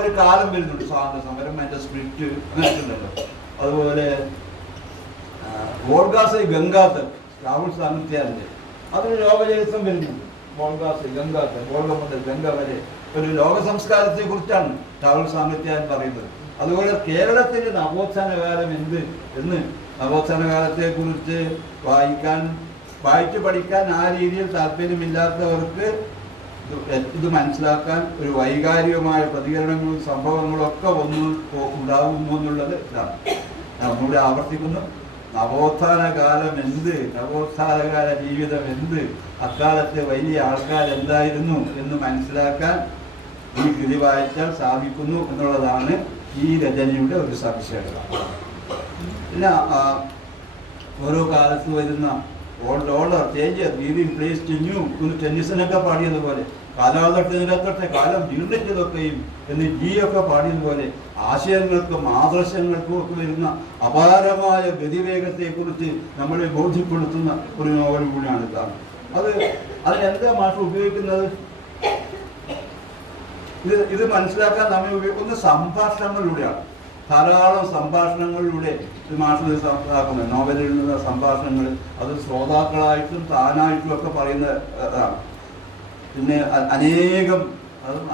ഒരു കാലം വരുന്നുണ്ട്. സ്വാതന്ത്ര്യ സമരം, അതിൻ്റെ സ്പ്രിറ്റ് അങ്ങനെയൊക്കെ ഉണ്ടല്ലോ. അതുപോലെ വോൾഗാസൈ ഗംഗാധർ, രാഹുൽ സാമിത്യാലിൻ്റെ അതൊരു ലോകചരിത്രം വരുന്നുണ്ട്. വോൾഗാസൈ ഗംഗാധർ, വോൾഗ മുതൽ ഗംഗ വരെ ഒരു ലോക സംസ്കാരത്തെ കുറിച്ചാണ് രാഹുൽ സാമിത്യാൻ പറയുന്നത്. അതുപോലെ കേരളത്തിൻ്റെ നവോത്ഥാന കാലം എന്ന് നവോത്ഥാന കാലത്തെ കുറിച്ച് വായിച്ചു പഠിക്കാൻ ആ രീതിയിൽ താല്പര്യമില്ലാത്തവർക്ക് ഇത് മനസ്സിലാക്കാൻ ഒരു വൈകാരികമായ പ്രതികരണങ്ങളും സംഭവങ്ങളും ഒക്കെ ഉണ്ടാകുന്നു എന്നുള്ളത് ഇതാണ്. നമ്മളിവിടെ ആവർത്തിക്കുന്നു, നവോത്ഥാന കാലം എന്ത്, നവോത്ഥാനകാല ജീവിതം എന്ത്, അക്കാലത്തെ വലിയ ആൾക്കാരെന്തായിരുന്നു എന്ന് മനസ്സിലാക്കാൻ ഈ കൃതി വായിച്ചാൽ സാധിക്കുന്നു എന്നുള്ളതാണ് ഈ രചനയുടെ ഒരു സവിശേഷത. പിന്നെ ഓരോ കാലത്ത് വരുന്ന old order change giving place to new എന്ന് ടെന്നീസിനൊക്കെ പാടിയതുപോലെ, കാലാതട്ടിനിരത്തട്ടെ കാലം ജീർണിച്ചതൊക്കെയും എന്ന് ഒക്കെ പാടിയതുപോലെ ആശയങ്ങൾക്കും ആദർശങ്ങൾക്കും ഒക്കെ വരുന്ന അപാരമായ ഗതിവേഗത്തെക്കുറിച്ച് നമ്മളെ ബോധ്യപ്പെടുത്തുന്ന ഒരു നോവൽ കൂടിയാണ് ഇതാണ്. അതിനെന്താ മാഷ് ഉപയോഗിക്കുന്നത്? ഇത് മനസ്സിലാക്കാൻ നമ്മൾ ഉപയോഗിക്കുന്ന സംഭാഷണങ്ങളിലൂടെയാണ്. ധാരാളം സംഭാഷണങ്ങളിലൂടെ മാഷിൽ ഇതാക്കുന്നത്, നോവലിൽ നിന്നുള്ള സംഭാഷണങ്ങൾ അത് ശ്രോതാക്കളായിട്ടും താനായിട്ടും ഒക്കെ പറയുന്നതാണ്. പിന്നെ അനേകം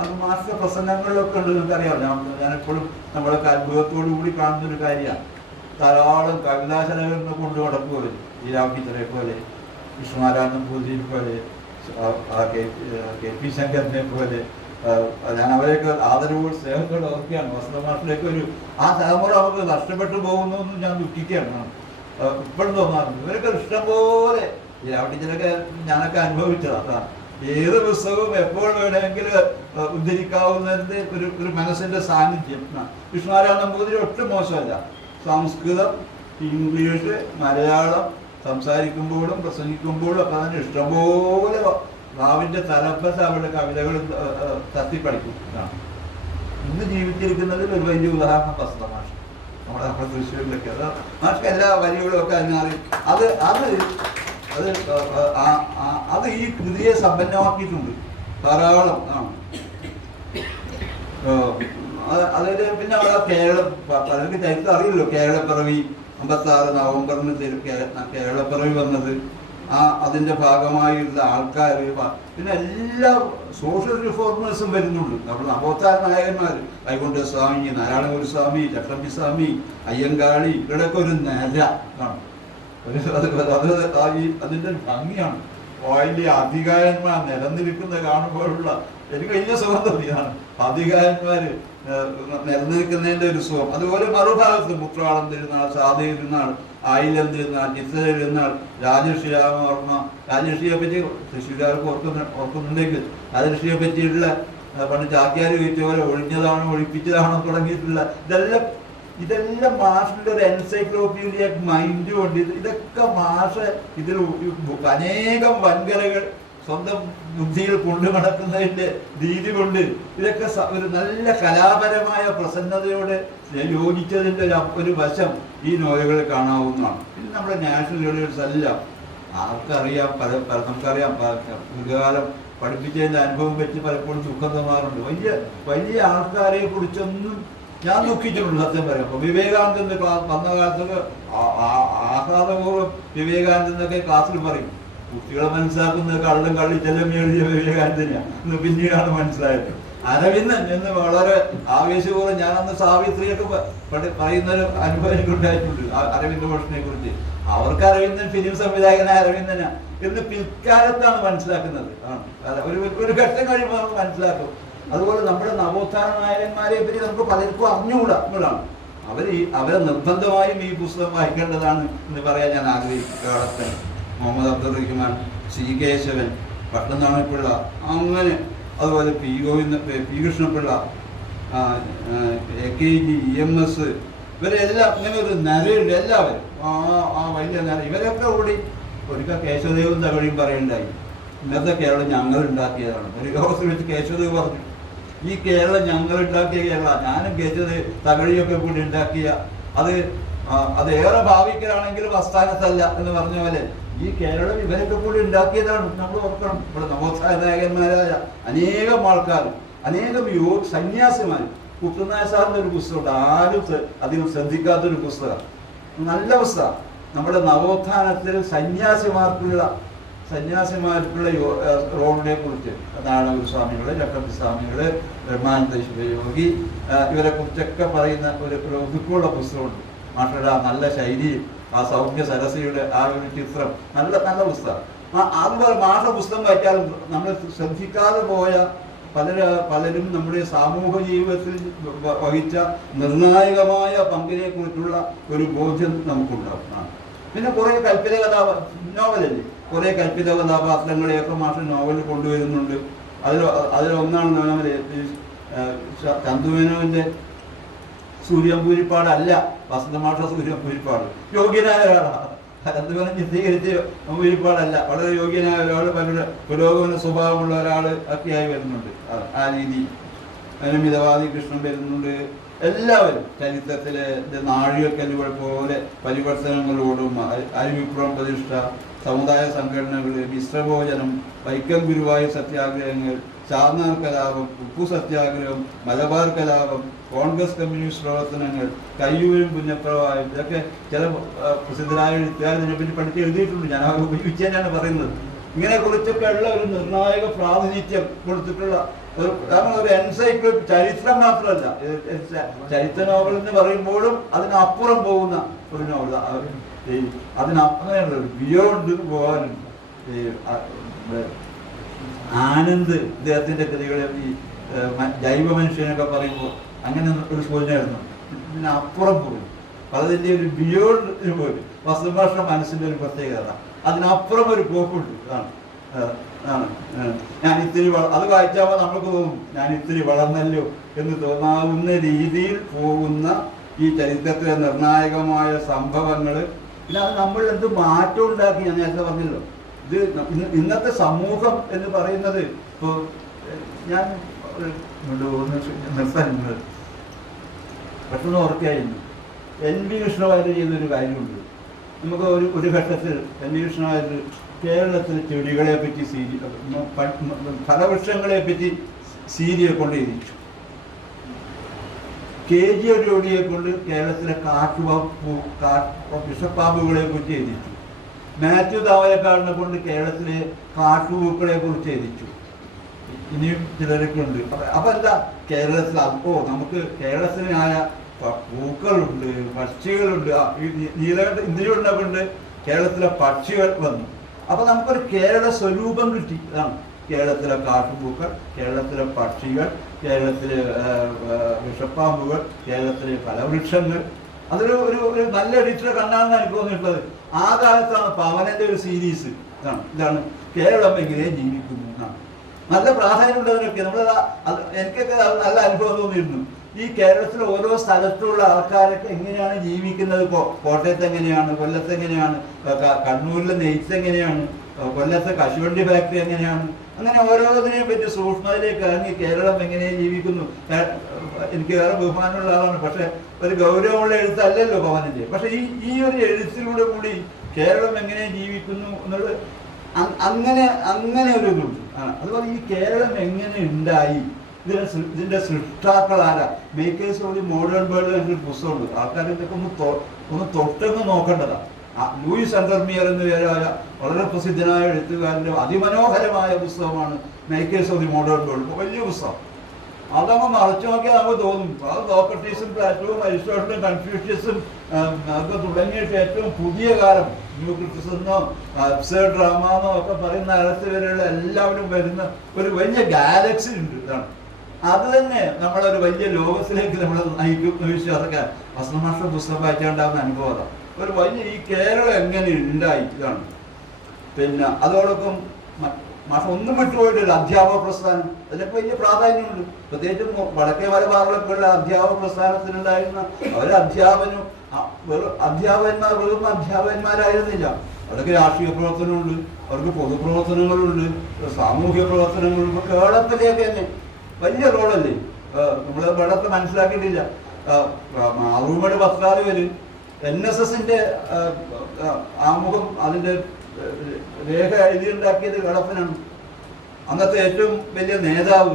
അത് മാഷിന്റെ പ്രസംഗങ്ങളിലൊക്കെ ഉണ്ട്, നിങ്ങൾക്കറിയാം. ഞാനെപ്പോഴും നമ്മളൊക്കെ അത്ഭുതത്തോടു കൂടി കാണുന്നൊരു കാര്യമാണ്. ധാരാളം കവിതാശലകളെ കൊണ്ട് നടക്കുക, ഈ രാമചന്ദ്രനെ പോലെ, വിഷ്ണുനാരായണൻ നമ്പൂതിരിയെ പോലെ, കെ.പി. ശങ്കരനെ പോലെ. ഞാൻ അവരെയൊക്കെ ആദരവോട് സ്നേഹത്തോടെ ഓർക്കുകയാണ്. വസന്തമാഷിലേക്ക് ആ തലമുറ നമുക്ക് നഷ്ടപ്പെട്ടു പോകുന്നു എന്ന് ഞാൻ ദുഃഖിക്കുകയാണ്. ഇപ്പോഴും തോന്നാറുണ്ട് ഇവരൊക്കെ ഇഷ്ടംപോലെ. ഈ രാമചന്ദ്രനൊക്കെ ഞാനൊക്കെ അനുഭവിച്ചതാണ്. ഏത് പുസ്തകവും എപ്പോൾ വേണമെങ്കിലും ഉദ്ധരിക്കാവുന്നതിൻ്റെ ഒരു മനസ്സിന്റെ സാന്നിധ്യം. വിഷ്ണുനാരായണൻ നമ്പൂതിരി ഒട്ടും മോശമല്ല. സംസ്കൃതം, ഇംഗ്ലീഷ്, മലയാളം സംസാരിക്കുമ്പോഴും പ്രസംഗിക്കുമ്പോഴും ഒക്കെ തന്നെ ഇഷ്ടംപോലെ നാവിന്റെ തലപ്പത്ത് അവരുടെ കവിതകൾ തത്തിപ്പടിക്കും. ഇന്ന് ജീവിച്ചിരിക്കുന്നതിൽ ഒരു വലിയ ഉദാഹരണം വസന്തമാഷ്. നമ്മുടെ തൃശ്ശൂരിലൊക്കെ മാഷ്ക്ക് എല്ലാ വരികളും ഒക്കെ അതിനറിയും. അത് ഈ കൃതിയെ സമ്പന്നമാക്കിയിട്ടുണ്ട് ധാരാളം. അതായത് പിന്നെ അവിടെ പലർക്ക് ചരിത്രം അറിയില്ലോ. കേരളപ്പിറവി 56 നവംബറിന് കേരളപ്പിറവി വന്നത്, അതിന്റെ ഭാഗമായുള്ള ആൾക്കാർ, പിന്നെ എല്ലാ സോഷ്യൽ റിഫോർമേഴ്സും വരുന്നുണ്ട്. നമ്മൾ നവോത്ഥാന നായകന്മാർ, വൈകുണ്ഠസ്വാമി, നാരായണഗുരുസ്വാമി, ചട്ടമ്പിസ്വാമി, അയ്യങ്കാളി, ഇവിടെയൊക്കെ ഒരു നിര ആണ്. അതിന്റെ ഭംഗിയാണ്. വലിയ അധികാരന്മാർ നിലനിൽക്കുന്ന കാണുമ്പോഴുള്ള എനിക്ക് വലിയ സുഖം തോന്നിയതാണ്. അധികാരന്മാര് നിലനിൽക്കുന്നതിന്റെ ഒരു സുഖം. അതുപോലെ മറുഭാഗത്ത് മുത്രാളം തിരുനാൾ, സാധു തിരുനാൾ, ആയില്യം തിരുനാൾ, ചിത്ര തിരുനാൾ, രാജർഷി രാമവർമ്മ, രാജർഷിയെ പറ്റി തൃശ്ശൂരുകാർക്ക് ഓർക്കുന്നുണ്ടെങ്കിൽ രാജർഷിയെ പറ്റിയിട്ടുള്ള പണ്ട് ചാക്യാര് ചോദിച്ച പോലെ ഒഴിഞ്ഞതാണോ ഒഴിപ്പിച്ചതാണോ തുടങ്ങിയിട്ടുള്ള ഇതെല്ലാം മാഷിന്റെ ഒരു എൻസൈക്ലോപീഡിയക് മൈൻഡ് കൊണ്ട് ഇതൊക്കെ മാഷ് ഇതിൽ അനേകം വൻകരകൾ സ്വന്തം ബുദ്ധിയിൽ കൊണ്ടു നടക്കുന്നതിന്റെ രീതി കൊണ്ട് ഇതൊക്കെ ഒരു നല്ല കലാപരമായ പ്രസന്നതയോടെ യോജിച്ചതിന്റെ ഒരു വശം ഈ നോവലുകളിൽ കാണാവുന്നതാണ്. പിന്നെ നമ്മുടെ നാഷണൽ ലീഡേഴ്സ് എല്ലാം ആർക്കറിയാം, നമുക്കറിയാം, ദീർഘകാലം പഠിപ്പിച്ചതിന്റെ അനുഭവം വെച്ച് പലപ്പോഴും ദുഃഖം തോന്നാറുണ്ട്. വലിയ ആൾക്കാരെ കുറിച്ചൊന്നും ഞാൻ ദുഃഖിച്ചിട്ടുണ്ട് സത്യം പറയാം. അപ്പൊ വിവേകാനന്ദന്റെ വന്ന കാലത്തൊക്കെ ആഹ്ലാദപൂർവ്വം വിവേകാനന്ദനൊക്കെ ക്ലാസ്സിൽ പറയും. കുട്ടികളെ മനസ്സിലാക്കുന്നത് കള്ളും കള്ളിച്ചെല്ലാം എഴുതിയ വിവേകാനന്ദനെയാണ് എന്ന് പിന്നീടാണ് മനസ്സിലായത്. അരവിന്ദൻ എന്ന് വളരെ ആവേശപൂർവ്വം ഞാനന്ന് സാവിത്രിയൊക്കെ പറയുന്നൊരു അനുഭവം എനിക്കുണ്ടായിട്ടുണ്ട് അരവിന്ദ ഘോഷിനെ കുറിച്ച്. അവർക്ക് അരവിന്ദൻ ഫിലിം സംവിധായകനായ അരവിന്ദനാ എന്ന് പിൽക്കാലത്താണ് മനസ്സിലാക്കുന്നത്. ഒരു ഘട്ടം കഴിയുമ്പോൾ നമുക്ക് മനസ്സിലാക്കും. അതുപോലെ നമ്മുടെ നവോത്ഥാന നായകന്മാരെ പറ്റി നമുക്ക് പലർക്കും അറിഞ്ഞുകൂടാ എന്നുള്ളതാണ്. അവരെ നിർബന്ധമായും ഈ പുസ്തകം വായിക്കേണ്ടതാണ് എന്ന് പറയാൻ ഞാൻ ആഗ്രഹിക്കും. മുഹമ്മദ് അബ്ദുൾ റഹ്മാൻ, സി കേശവൻ, പട്ടനാണിപ്പിള്ള, അങ്ങനെ അതുപോലെ പി കൃഷ്ണപിള്ള, AKG, EMS, ഇവരെല്ലാം ഇങ്ങനെ ഒരു നിരയുണ്ട്. എല്ലാവരും ആ വലിയ നിര. ഇവരൊക്കെ കൂടി ഒരിക്കൽ കേശവദേവും തകഴിയും പറയണ്ടായി, ഇന്നത്തെ കേരളം ഞങ്ങൾ ഉണ്ടാക്കിയതാണ്. ഒരു ദിവസം വെച്ച് കേശവദേവ് പറഞ്ഞു, ഈ കേരളം ഞങ്ങൾ ഉണ്ടാക്കിയ കേരള, ഞാനും കേശവദേവ് തകഴിയൊക്കെ കൂടി ഉണ്ടാക്കിയ അത് ഏറെ ഭാവിക്കലാണെങ്കിലും അസ്ഥാനത്തല്ല എന്ന് പറഞ്ഞ പോലെ ഈ കേരളം ഇവരൊക്കെ കൂടി ഉണ്ടാക്കിയതാണ്. നമ്മൾ ഓർക്കണം. ഇവിടെ നവോത്ഥാന നായകന്മാരായ അനേകം ആൾക്കാർ, അനേകം സന്യാസിമാർ. കുട്ടുനായ സാറിന്റെ ഒരു പുസ്തകമുണ്ട്, ആരും അധികം ശ്രദ്ധിക്കാത്തൊരു പുസ്തകം, നല്ല പുസ്തകം. നമ്മുടെ നവോത്ഥാനത്തിൽ സന്യാസിമാർക്കുള്ള റോളിനെ കുറിച്ച് നാരായണഗുരുസ്വാമികള്, ചട്ടമ്പിസ്വാമികള്, ബ്രഹ്മാനന്ദ ശിവയോഗി, ഇവരെ കുറിച്ചൊക്കെ പറയുന്ന ഒരു ഒതുക്കുള്ള പുസ്തകമുണ്ട്. മാഷയുടെ നല്ല ശൈലിയും ആ സൗമ്യ സരസിയുടെ ആ ഒരു ചിത്രം നല്ല പുസ്തകം. അതുപോലെ മാഷ പുസ്തകം വായിച്ചാൽ നമ്മൾ ശ്രദ്ധിക്കാതെ പോയ പലരും നമ്മുടെ സാമൂഹ്യ ജീവിതത്തിൽ വഹിച്ച നിർണായകമായ പങ്കിനെ കുറിച്ചുള്ള ഒരു ബോധ്യം നമുക്കുണ്ടാകും. പിന്നെ കുറെ കൽപ്പിത നോവലല്ലേ, കുറെ കൽപ്പിത കഥാപാത്രങ്ങളെയൊക്കെ മാഷ നോവലിൽ കൊണ്ടുവരുന്നുണ്ട്. അതിലൊന്നാണ് നോവല് ചന്തുമേനോന്റെ സൂര്യപൂരിപ്പാടല്ല, വസന്തമാഷ സൂര്യപൂരിപ്പാട്. യോഗ്യനായ ഒരാളാണ്. ചന്തുമേനോൻ ചിത്രീകരിച്ച് പൂരിപ്പാടല്ല, വളരെ യോഗ്യനായ ഒരാൾ, പലരുടെ പുരോഗമന സ്വഭാവമുള്ള ഒരാൾ ഒക്കെയായി വരുന്നുണ്ട്. ആ രീതി. അതിന് മിതവാദി കൃഷ്ണൻ വരുന്നുണ്ട്. എല്ലാവരും ചരിത്രത്തിലെ നാഴികക്കല്ലുകൾ പോലെ പരിവർത്തനങ്ങളോടും അരിവിപ്ലവം പ്രതിഷ്ഠ, സമുദായ സംഘടനകൾ, മിശ്രഭോജനം, വൈക്കം ഗുരുവായൂർ സത്യാഗ്രഹങ്ങൾ, ചാന്നാർ കലാപം, ഉപ്പു സത്യാഗ്രഹം, മലബാർ കലാപം, കോൺഗ്രസ് കമ്മ്യൂണിസ്റ്റ് പ്രവർത്തനങ്ങൾ, കയ്യൂരും പുന്നപ്രവായും, ഇതൊക്കെ ചില പ്രസിദ്ധരായ എഴുത്തുകാർ ഇതിനെപ്പറ്റി പഠിച്ച് എഴുതിയിട്ടുണ്ട്. ഞാൻ അവർ ഉപയോഗിച്ചതിനാണ് പറയുന്നത്. ഇങ്ങനെ കുറിച്ചൊക്കെ ഉള്ള ഒരു നിർണായക പ്രാതിനിധ്യം കൊടുത്തിട്ടുള്ള ഒരു എൻസൈക്ലോപീഡിയ, ചരിത്രം മാത്രമല്ല, ചരിത്ര നോവൽ എന്ന് പറയുമ്പോഴും അതിനപ്പുറം പോകുന്ന ഒരു നോവൽ. അതിനപ്പുറമുള്ള ബിയോണ്ട് പോകാനുണ്ട്. ആനന്ദ് ഇദ്ദേഹത്തിന്റെ കൃതികളെ ഈ ജൈവ മനുഷ്യനൊക്കെ പറയുമ്പോൾ അങ്ങനെ ഒരു സൂചനയായിരുന്നു. ഇതിനപ്പുറം പോയി അതിൻ്റെ ഒരു ബിയോണ്ട് പോയി. വസ്തുഭാഷ മനസ്സിന്റെ ഒരു പ്രത്യേകത. അതിനപ്പുറം ഒരു പോക്കുണ്ട്. ഞാൻ ഇത്തിരി അത് വായിച്ചാൽ നമുക്ക് തോന്നും ഞാൻ ഇത്തിരി വളർന്നല്ലോ എന്ന് തോന്നാവുന്ന രീതിയിൽ പോകുന്ന ഈ ചരിത്രത്തിലെ നിർണായകമായ സംഭവങ്ങൾ. പിന്നെ അത് നമ്മൾ എന്ത് മാറ്റം ഉണ്ടാക്കി. ഞാൻ നേരത്തെ പറഞ്ഞല്ലോ, ഇത് ഇന്നത്തെ സമൂഹം എന്ന് പറയുന്നത് ഇപ്പോൾ ഞാൻ നിർത്താനുള്ളത് പെട്ടെന്ന് ഓർക്കുകയായിരുന്നു. എൻ വി കൃഷ്ണവാര്യർ ചെയ്തൊരു കാര്യമുണ്ട്. നമുക്ക് ഒരു ഘട്ടത്തിൽ എൻ വി കൃഷ്ണവാര്യർ കേരളത്തിൽ ചെടികളെ പറ്റി ഫലവൃക്ഷങ്ങളെ പറ്റി സീരിയെ കൊണ്ട് എഴുതിച്ചു. KG ജോഡിയെ കൊണ്ട് കേരളത്തിലെ വിഷപ്പാമ്പുകളെ കുറിച്ച് എഴുതിച്ചു. മാത്യു താവലക്കാടിനെ കൊണ്ട് കേരളത്തിലെ കാട്ടുപൂക്കളെ കുറിച്ച് എഴുതിച്ചു. ഇനിയും ചിലരൊക്കെ ഉണ്ട്. അപ്പൊ എന്താ കേരളത്തിൽ നമുക്ക് കേരളത്തിനായ പൂക്കളുണ്ട്, പക്ഷികളുണ്ട്. നീലകണ്ഠ ഇന്ത്യയിലുണ്ടെ കൊണ്ട് കേരളത്തിലെ പക്ഷികൾ വന്നു. അപ്പൊ നമുക്കൊരു കേരള സ്വരൂപം കിട്ടി. അതാണ് കേരളത്തിലെ കാട്ടുപൂക്കൾ, കേരളത്തിലെ പക്ഷികൾ, കേരളത്തിലെ വിഷപ്പാമ്പുകൾ, കേരളത്തിലെ ഫലവൃക്ഷങ്ങൾ. അതൊരു ഒരു നല്ല എഡിറ്ററെ കണ്ടാണെന്ന് എനിക്ക് തോന്നിയിട്ടുള്ളത്. ആ കാലത്താണ് പവനന്റെ ഒരു സീരീസ്. ഇതാണ് കേരളം എങ്ങനെ ജീവിക്കുന്നു എന്നാണ്. നല്ല പ്രാധാന്യമുള്ളതിനൊക്കെ എനിക്കൊക്കെ നല്ല അനുഭവം തോന്നിയിരുന്നു. ഈ കേരളത്തിലെ ഓരോ സ്ഥലത്തുള്ള ആൾക്കാരൊക്കെ എങ്ങനെയാണ് ജീവിക്കുന്നത്. കോട്ടയത്ത് എങ്ങനെയാണ്, കൊല്ലത്ത് എങ്ങനെയാണ്, കണ്ണൂരിലെ നെയ്ത്ത് എങ്ങനെയാണ്, കൊല്ലത്തെ കശുവണ്ടി ഫാക്ടറി എങ്ങനെയാണ്, അങ്ങനെ ഓരോന്നിനെയും പറ്റി സൂക്ഷ്മതയിലേക്ക് ഇറങ്ങി കേരളം എങ്ങനെ ജീവിക്കുന്നു. എനിക്ക് വേറെ ബഹുമാനമുള്ള ആളാണ്, പക്ഷെ ഒരു ഗൗരവമുള്ള എഴുത്തല്ലല്ലോ പവനന്റെ. പക്ഷെ ഈ ഒരു എഴുത്തിലൂടെ കൂടി കേരളം എങ്ങനെ ജീവിക്കുന്നു എന്നുള്ളത് അങ്ങനെ ഒരു ഇതുണ്ട്. അതുപോലെ ഈ കേരളം എങ്ങനെ ഉണ്ടായി, ഇതിന്റെ സൃഷ്ടാക്കൾ ആരാ. Makers of the modern world എന്നൊരു പുസ്തകമുണ്ട്. ആൾക്കാർ ഇതൊക്കെ ഒന്ന് തൊട്ടൊന്ന് നോക്കേണ്ടതാണ്. ലൂയിസ് അണ്ടർമിയർ എന്ന പേരായ വളരെ പ്രസിദ്ധനായ എഴുത്തുകാരൻ്റെ അതിമനോഹരമായ പുസ്തകമാണ് makers of the modern world. വലിയ പുസ്തകം. അതങ്ങ് മറച്ചു നോക്കിയാൽ നമുക്ക് തോന്നും അത് സോക്രട്ടീസും പ്ലാറ്റോവും അരിസ്റ്റോട്ടലും കൺഫ്യൂഷ്യസും ഒക്കെ തുടങ്ങിയിട്ട് ഏറ്റവും പുതിയ കാലം ന്യൂ ക്രിറ്റിസിസമെന്നോ അബ്സേർഡ് ഡ്രാമ എന്നോ ഒക്കെ പറയുന്ന കാലത്ത് വരെയുള്ള എല്ലാവരും വരുന്ന ഒരു വലിയ ഗാലക്സി ഉണ്ട്. ഇതാണ് അത് തന്നെ നമ്മളൊരു വലിയ ലോകത്തിലേക്ക് നമ്മളെ നയിക്കും വിശ്വാസക്കാർ. വസന്തമാഷ പുസ്തകം വായിച്ചാണ്ടാവുന്ന അനുഭവം ഒരു വലിയ ഈ കേരളം എങ്ങനെ ഉണ്ടായി. ഇതാണ്. പിന്നെ അതോടൊപ്പം ഒന്നും വിട്ടുപോയിട്ടില്ല അധ്യാപക പ്രസ്ഥാനം. അതിനൊക്കെ വലിയ പ്രാധാന്യമുണ്ട്. പ്രത്യേകിച്ചും വടക്കേ മലബാറിലൊക്കെയുള്ള അധ്യാപക പ്രസ്ഥാനത്തിനുണ്ടായിരുന്ന അധ്യാപകന്മാർ വെറും അധ്യാപകന്മാരായിരുന്നില്ല. അവർക്ക് രാഷ്ട്രീയ പ്രവർത്തനമുണ്ട്, അവർക്ക് പൊതുപ്രവർത്തനങ്ങളുണ്ട്, സാമൂഹ്യ പ്രവർത്തനങ്ങളുണ്ട്. കേരളത്തിലേക്ക് തന്നെ വലിയ റോളല്ലേ. നമ്മൾ വെള്ളത്തെ മനസ്സിലാക്കിയിട്ടില്ല. മാറൂമേട് പത്രാധിപര് NSSന്റെ ആമുഖം അതിൻ്റെ രേഖ എഴുതിയുണ്ടാക്കിയത് കേളപ്പനാണ്. അന്നത്തെ ഏറ്റവും വലിയ നേതാവ്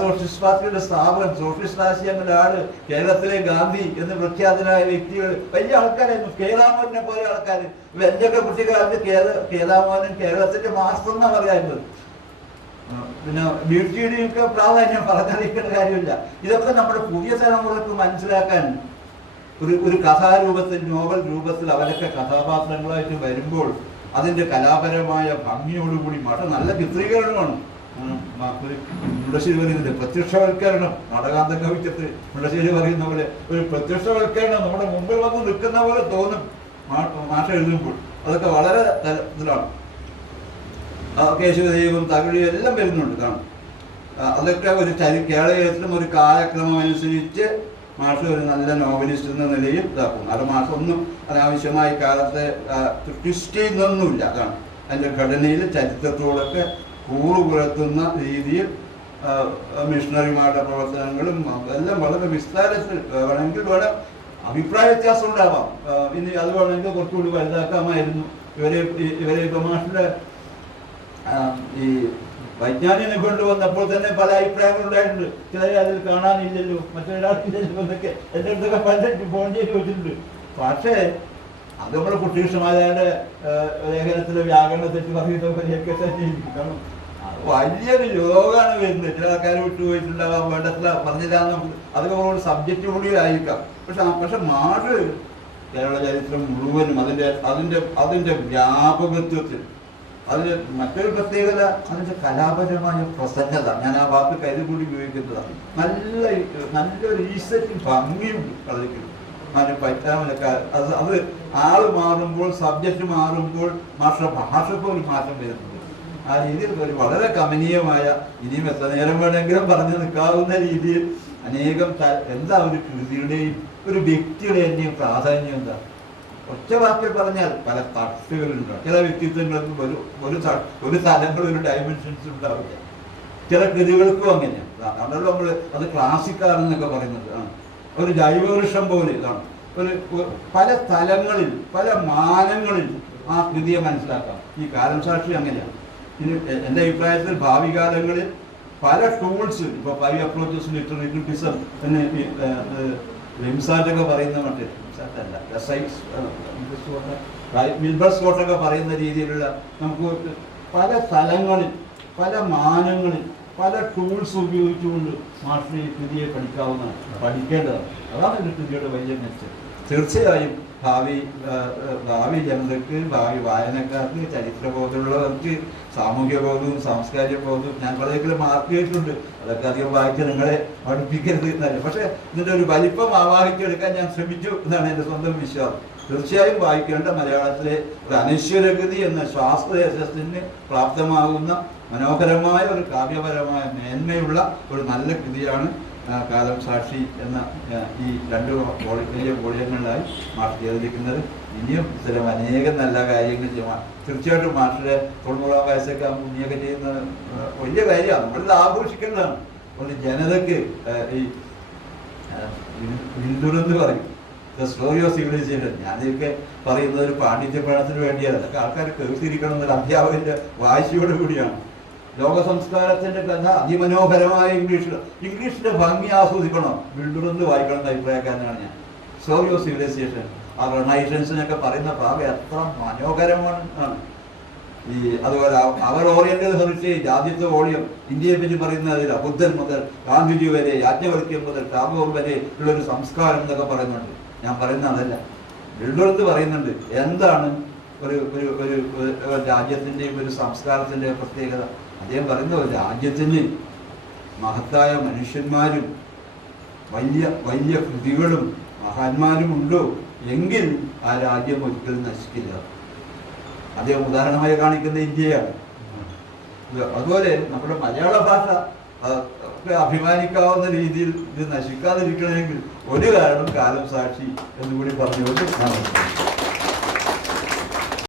സോഷ്യലിസ്റ്റ് പാർട്ടിയുടെ സ്ഥാപനം സോഷ്യലിസ്റ്റ് ആശയങ്ങളുടെ ആള് കേരളത്തിലെ ഗാന്ധി എന്ന് പ്രഖ്യാതനായ വ്യക്തികൾ വലിയ ആൾക്കാരായിരുന്നു. കേദാമോഹനെ പോലെ ആൾക്കാർ. എന്റെയൊക്കെ കുട്ടിക്കാലത്ത് കേദാമോഹൻ കേരളത്തിന്റെ മാസ്റ്റർ എന്നാ പറയാറുള്ളത്. പിന്നെ ബ്യൂട്ടിയുടെയൊക്കെ പ്രാധാന്യം പറഞ്ഞറിയിക്കേണ്ട കാര്യമില്ല. ഇതൊക്കെ നമ്മുടെ പുതിയ തലമുറക്ക് മനസ്സിലാക്കാൻ ഒരു കഥാരൂപത്തിൽ നോവൽ രൂപത്തിൽ അവരൊക്കെ കഥാപാത്രങ്ങളായിട്ട് വരുമ്പോൾ അതിൻ്റെ കലാപരമായ ഭംഗിയോടുകൂടി നല്ല ചിത്രീകരണമാണ്. മുണ്ടശ്ശേരി പറയുന്നത് പ്രത്യക്ഷവൽക്കരണം. നാടകാന്തം കവിച്ചത്ത് മുണ്ടശ്ശേരി പറയുന്ന പോലെ ഒരു പ്രത്യക്ഷവൽക്കരണം നമ്മുടെ മുമ്പിൽ വന്ന് നിൽക്കുന്ന പോലെ തോന്നും മാഷ എഴുതുമ്പോൾ. അതൊക്കെ വളരെ ഇതിലാണ്. കേശവദേവും തകഴിയും എല്ലാം വരുന്നുണ്ട്. കാണും. അതൊക്കെ ഒരു കേരളത്തിലും ഒരു കാലക്രമം അനുസരിച്ച് മാഷ് ഒരു നല്ല നോവലിസ്റ്റ് എന്ന നിലയിൽ ഇതാക്കും. അത് മാഷ് ഒന്നും അനാവശ്യമായ കാലത്തെ ട്വിസ്റ്റ് ചെയ്യുന്നൊന്നുമില്ല. അതാണ് അതിൻ്റെ ഘടനയിൽ ചരിത്രത്തോടൊക്കെ കൂറുപുലർത്തുന്ന രീതിയിൽ മിഷണറിമാരുടെ പ്രവർത്തനങ്ങളും എല്ലാം വളരെ വിസ്താരത്തിൽ വേണമെങ്കിൽ അഭിപ്രായ വ്യത്യാസം ഉണ്ടാവാം. ഇനി അത് വേണമെങ്കിൽ കുറച്ചുകൂടി വലുതാക്കാമായിരുന്നു. ഇവരെ ഇപ്പം മാഷിൻ്റെ ഈ വൈജ്ഞാനികനെ കൊണ്ടുവന്നപ്പോൾ തന്നെ പല അഭിപ്രായങ്ങളും ഉണ്ടായിട്ടുണ്ട്. ചിലരെ അതിൽ കാണാനില്ലല്ലോ, മറ്റൊരാൾക്കില്ലല്ലോ എന്നൊക്കെ എൻ്റെ അടുത്തൊക്കെ പലരും ഫോൺ ചെയ്ത് വെച്ചിട്ടുണ്ട്. പക്ഷേ അത് നമ്മുടെ കുട്ടികൃഷ്ണമാരുടെ ലേഖനത്തിലെ വ്യാകരണ തെറ്റ് പറയുന്നവരെയൊക്കെ തന്നെ കാരണം വലിയൊരു രോഗമാണ് വരുന്നത്. ചില ആൾക്കാർ വിട്ടുപോയിട്ടുണ്ടാവാം, വേണ്ടത്ര പറഞ്ഞില്ല എന്ന്, അതൊക്കെ ഒരു സബ്ജക്റ്റ് കൂടിയായിരിക്കാം. പക്ഷെ മാഷ് കേരള ചരിത്രം മുഴുവനും അതിൻ്റെ വ്യാപകത്വത്തിൽ അതിന് മറ്റൊരു പ്രത്യേകത അതിൻ്റെ കലാപരമായ പ്രസന്നത. ഞാൻ ആ വാക്ക് കരുകൂടി ഉപയോഗിക്കുന്നതാണ്. നല്ലൊരു ഈസറ്റും ഭംഗിയുണ്ട് കളിക്കും. അതിന് പറ്റാമലൊക്കെ അത് ആള് മാറുമ്പോൾ സബ്ജക്റ്റ് മാറുമ്പോൾ ഭാഷ പോലും മാറ്റം വരുന്നത്. ആ രീതിയിൽ ഒരു വളരെ കമനീയമായ, ഇനിയും എത്ര നേരം വേണമെങ്കിലും പറഞ്ഞു നിൽക്കാവുന്ന രീതിയിൽ അനേകം എന്താ ഒരു കൃതിയുടെയും ഒരു വ്യക്തിയുടെ തന്നെയും പ്രാധാന്യം എന്താ? ഒറ്റ വാക്കിൽ പറഞ്ഞാൽ പല തട്ടുകളുണ്ട്. ചില വ്യക്തിത്വങ്ങൾക്കും ഒരു തലങ്ങൾ ഒരു ഡയമെൻഷൻസ് ഉണ്ടാവില്ല. ചില കൃതികൾക്കും അങ്ങനെയാണ്. അതുകൊണ്ടല്ലോ നമ്മൾ അത് ക്ലാസിക്കാണെന്നൊക്കെ പറയുന്നത്. ഒരു ജൈവവൃക്ഷം പോലെ ഇതാണ്. പല തലങ്ങളിൽ പല മാനങ്ങളിൽ ആ കൃതിയെ മനസ്സിലാക്കാം. ഈ കാലം സാക്ഷി അങ്ങനെയാണ്. ഇനി എൻ്റെ അഭിപ്രായത്തിൽ ഭാവി കാലങ്ങളിൽ പല ടൂൾസ്, ഇപ്പോൾ 5 അപ്രോച്ചസ് ലിറ്റററി ക്രിറ്റിസം എന്ന് വിംസാറ്റൊക്കെ പറയുന്ന മറ്റേ വിൽബർ സ്കോട്ടൊക്കെ പറയുന്ന രീതിയിലുള്ള നമുക്ക് പല സ്ഥലങ്ങളിൽ പല മാനങ്ങളിൽ പല ടൂൾസ് ഉപയോഗിച്ചുകൊണ്ട് മാസ്റ്റർ ഈ കൃതിയെ പഠിക്കാവുന്നതാണ്, പഠിക്കേണ്ടതാണ്. അതാണ് ഒരു കൃതിയുടെ വലിയ മെച്ചം. തീർച്ചയായും ഭാവി ജനതയ്ക്ക്, ഭാവി വായനക്കാർക്ക്, ചരിത്രബോധമുള്ളവർക്ക്, സാമൂഹ്യ ബോധവും സാംസ്കാരിക ബോധവും ഞാൻ കുറേയൊക്കെ മാർക്ക് ചെയ്തിട്ടുണ്ട്. അതൊക്കെ അധികം വായിച്ച് നിങ്ങളെ പഠിപ്പിക്കരുത് എന്നല്ല. പക്ഷേ ഇതിൻ്റെ ഒരു വലിപ്പം ആവാഹിച്ചെടുക്കാൻ ഞാൻ ശ്രമിച്ചു എന്നാണ് എൻ്റെ സ്വന്തം വിശ്വാസം. തീർച്ചയായും വായിക്കേണ്ട മലയാളത്തിലെ ഒരു അനശ്വരഗതി എന്ന ശാസ്ത്ര യശസ്സിന് പ്രാപ്തമാകുന്ന മനോഹരമായ ഒരു കാവ്യപരമായ മേന്മയുള്ള ഒരു നല്ല കൃതിയാണ് കാലം സാക്ഷി എന്ന ഈ 2 വലിയ വോളിയങ്ങളിലായി മാഷ് ചെയ്തിരിക്കുന്നത്. ഇനിയും ഇത്തരം അനേകം നല്ല കാര്യങ്ങൾ ചെയ്യാം. തീർച്ചയായിട്ടും മാഷിൻ്റെ 90 വയസ്സൊക്കെ ഇനിയൊക്കെ ചെയ്യുന്ന വലിയ കാര്യമാണ്. നമ്മളിത് ആഘോഷിക്കേണ്ടതാണ്. ഒരു ജനതയ്ക്ക് ഈ ഹിന്ദുറെന്ന് പറയും, ദ സ്റ്റോറി ഓഫ് സിവിലൈസേഷൻ. ഞാനിതൊക്കെ പറയുന്നത് ഒരു പാണ്ഡിത്യപഠനത്തിന് വേണ്ടിയാണ്. അതൊക്കെ ആൾക്കാർ കേൾത്തിരിക്കണം എന്നൊരു അധ്യാപകൻ്റെ വാശിയോട് കൂടിയാണ്. ലോക സംസ്കാരത്തിൻ്റെ കഥ അതിമനോഹരമായ ഇംഗ്ലീഷിൻ്റെ ഭംഗി ആസ്വദിക്കണം, ബിൽഡുറെന്ന് വായിക്കണം എന്ന അഭിപ്രായക്കാരനാണ് ഞാൻ. സ്റ്റോറി ഓഫ് സിവിലൈസേഷൻ, ആ റെനൈസൻസിനൊക്കെ പറയുന്ന ഭാഗം എത്ര മനോഹരമാണ്. ഈ അതുപോലെ അവർ ഓറിയന്റൽ ഹെറിറ്റേജ് ആദ്യത്തെ വോളിയം ഇന്ത്യയെ പറ്റി പറയുന്നതില്ല. ബുദ്ധൻ മുതൽ ഗാന്ധിജി വരെ, യാജ്ഞവൽക്യം മുതൽ ടാഗോർ വരെ ഉള്ളൊരു സംസ്കാരം എന്നൊക്കെ പറയുന്നുണ്ട്. ഞാൻ പറയുന്ന അതല്ല, ബിൽഡുറെന്ന് പറയുന്നുണ്ട് എന്താണ് ഒരു രാജ്യത്തിൻ്റെയും ഒരു സംസ്കാരത്തിൻ്റെയും പ്രത്യേകത. അദ്ദേഹം പറയുന്ന ഒരു രാജ്യത്തിന് മഹത്തായ മനുഷ്യന്മാരും വലിയ വലിയ കൃതികളും മഹാന്മാരും ഉണ്ടോ എങ്കിൽ ആ രാജ്യം ഒരിക്കലും നശിക്കില്ല. അദ്ദേഹം ഉദാഹരണമായി കാണിക്കുന്ന ഇന്ത്യയാണ്. അതുപോലെ നമ്മുടെ മലയാള ഭാഷ അഭിമാനിക്കാവുന്ന രീതിയിൽ ഇത് നശിക്കാതിരിക്കണമെങ്കിൽ ഒരു കാരണം കാലം സാക്ഷി എന്നുകൂടി പറഞ്ഞുകൊണ്ട്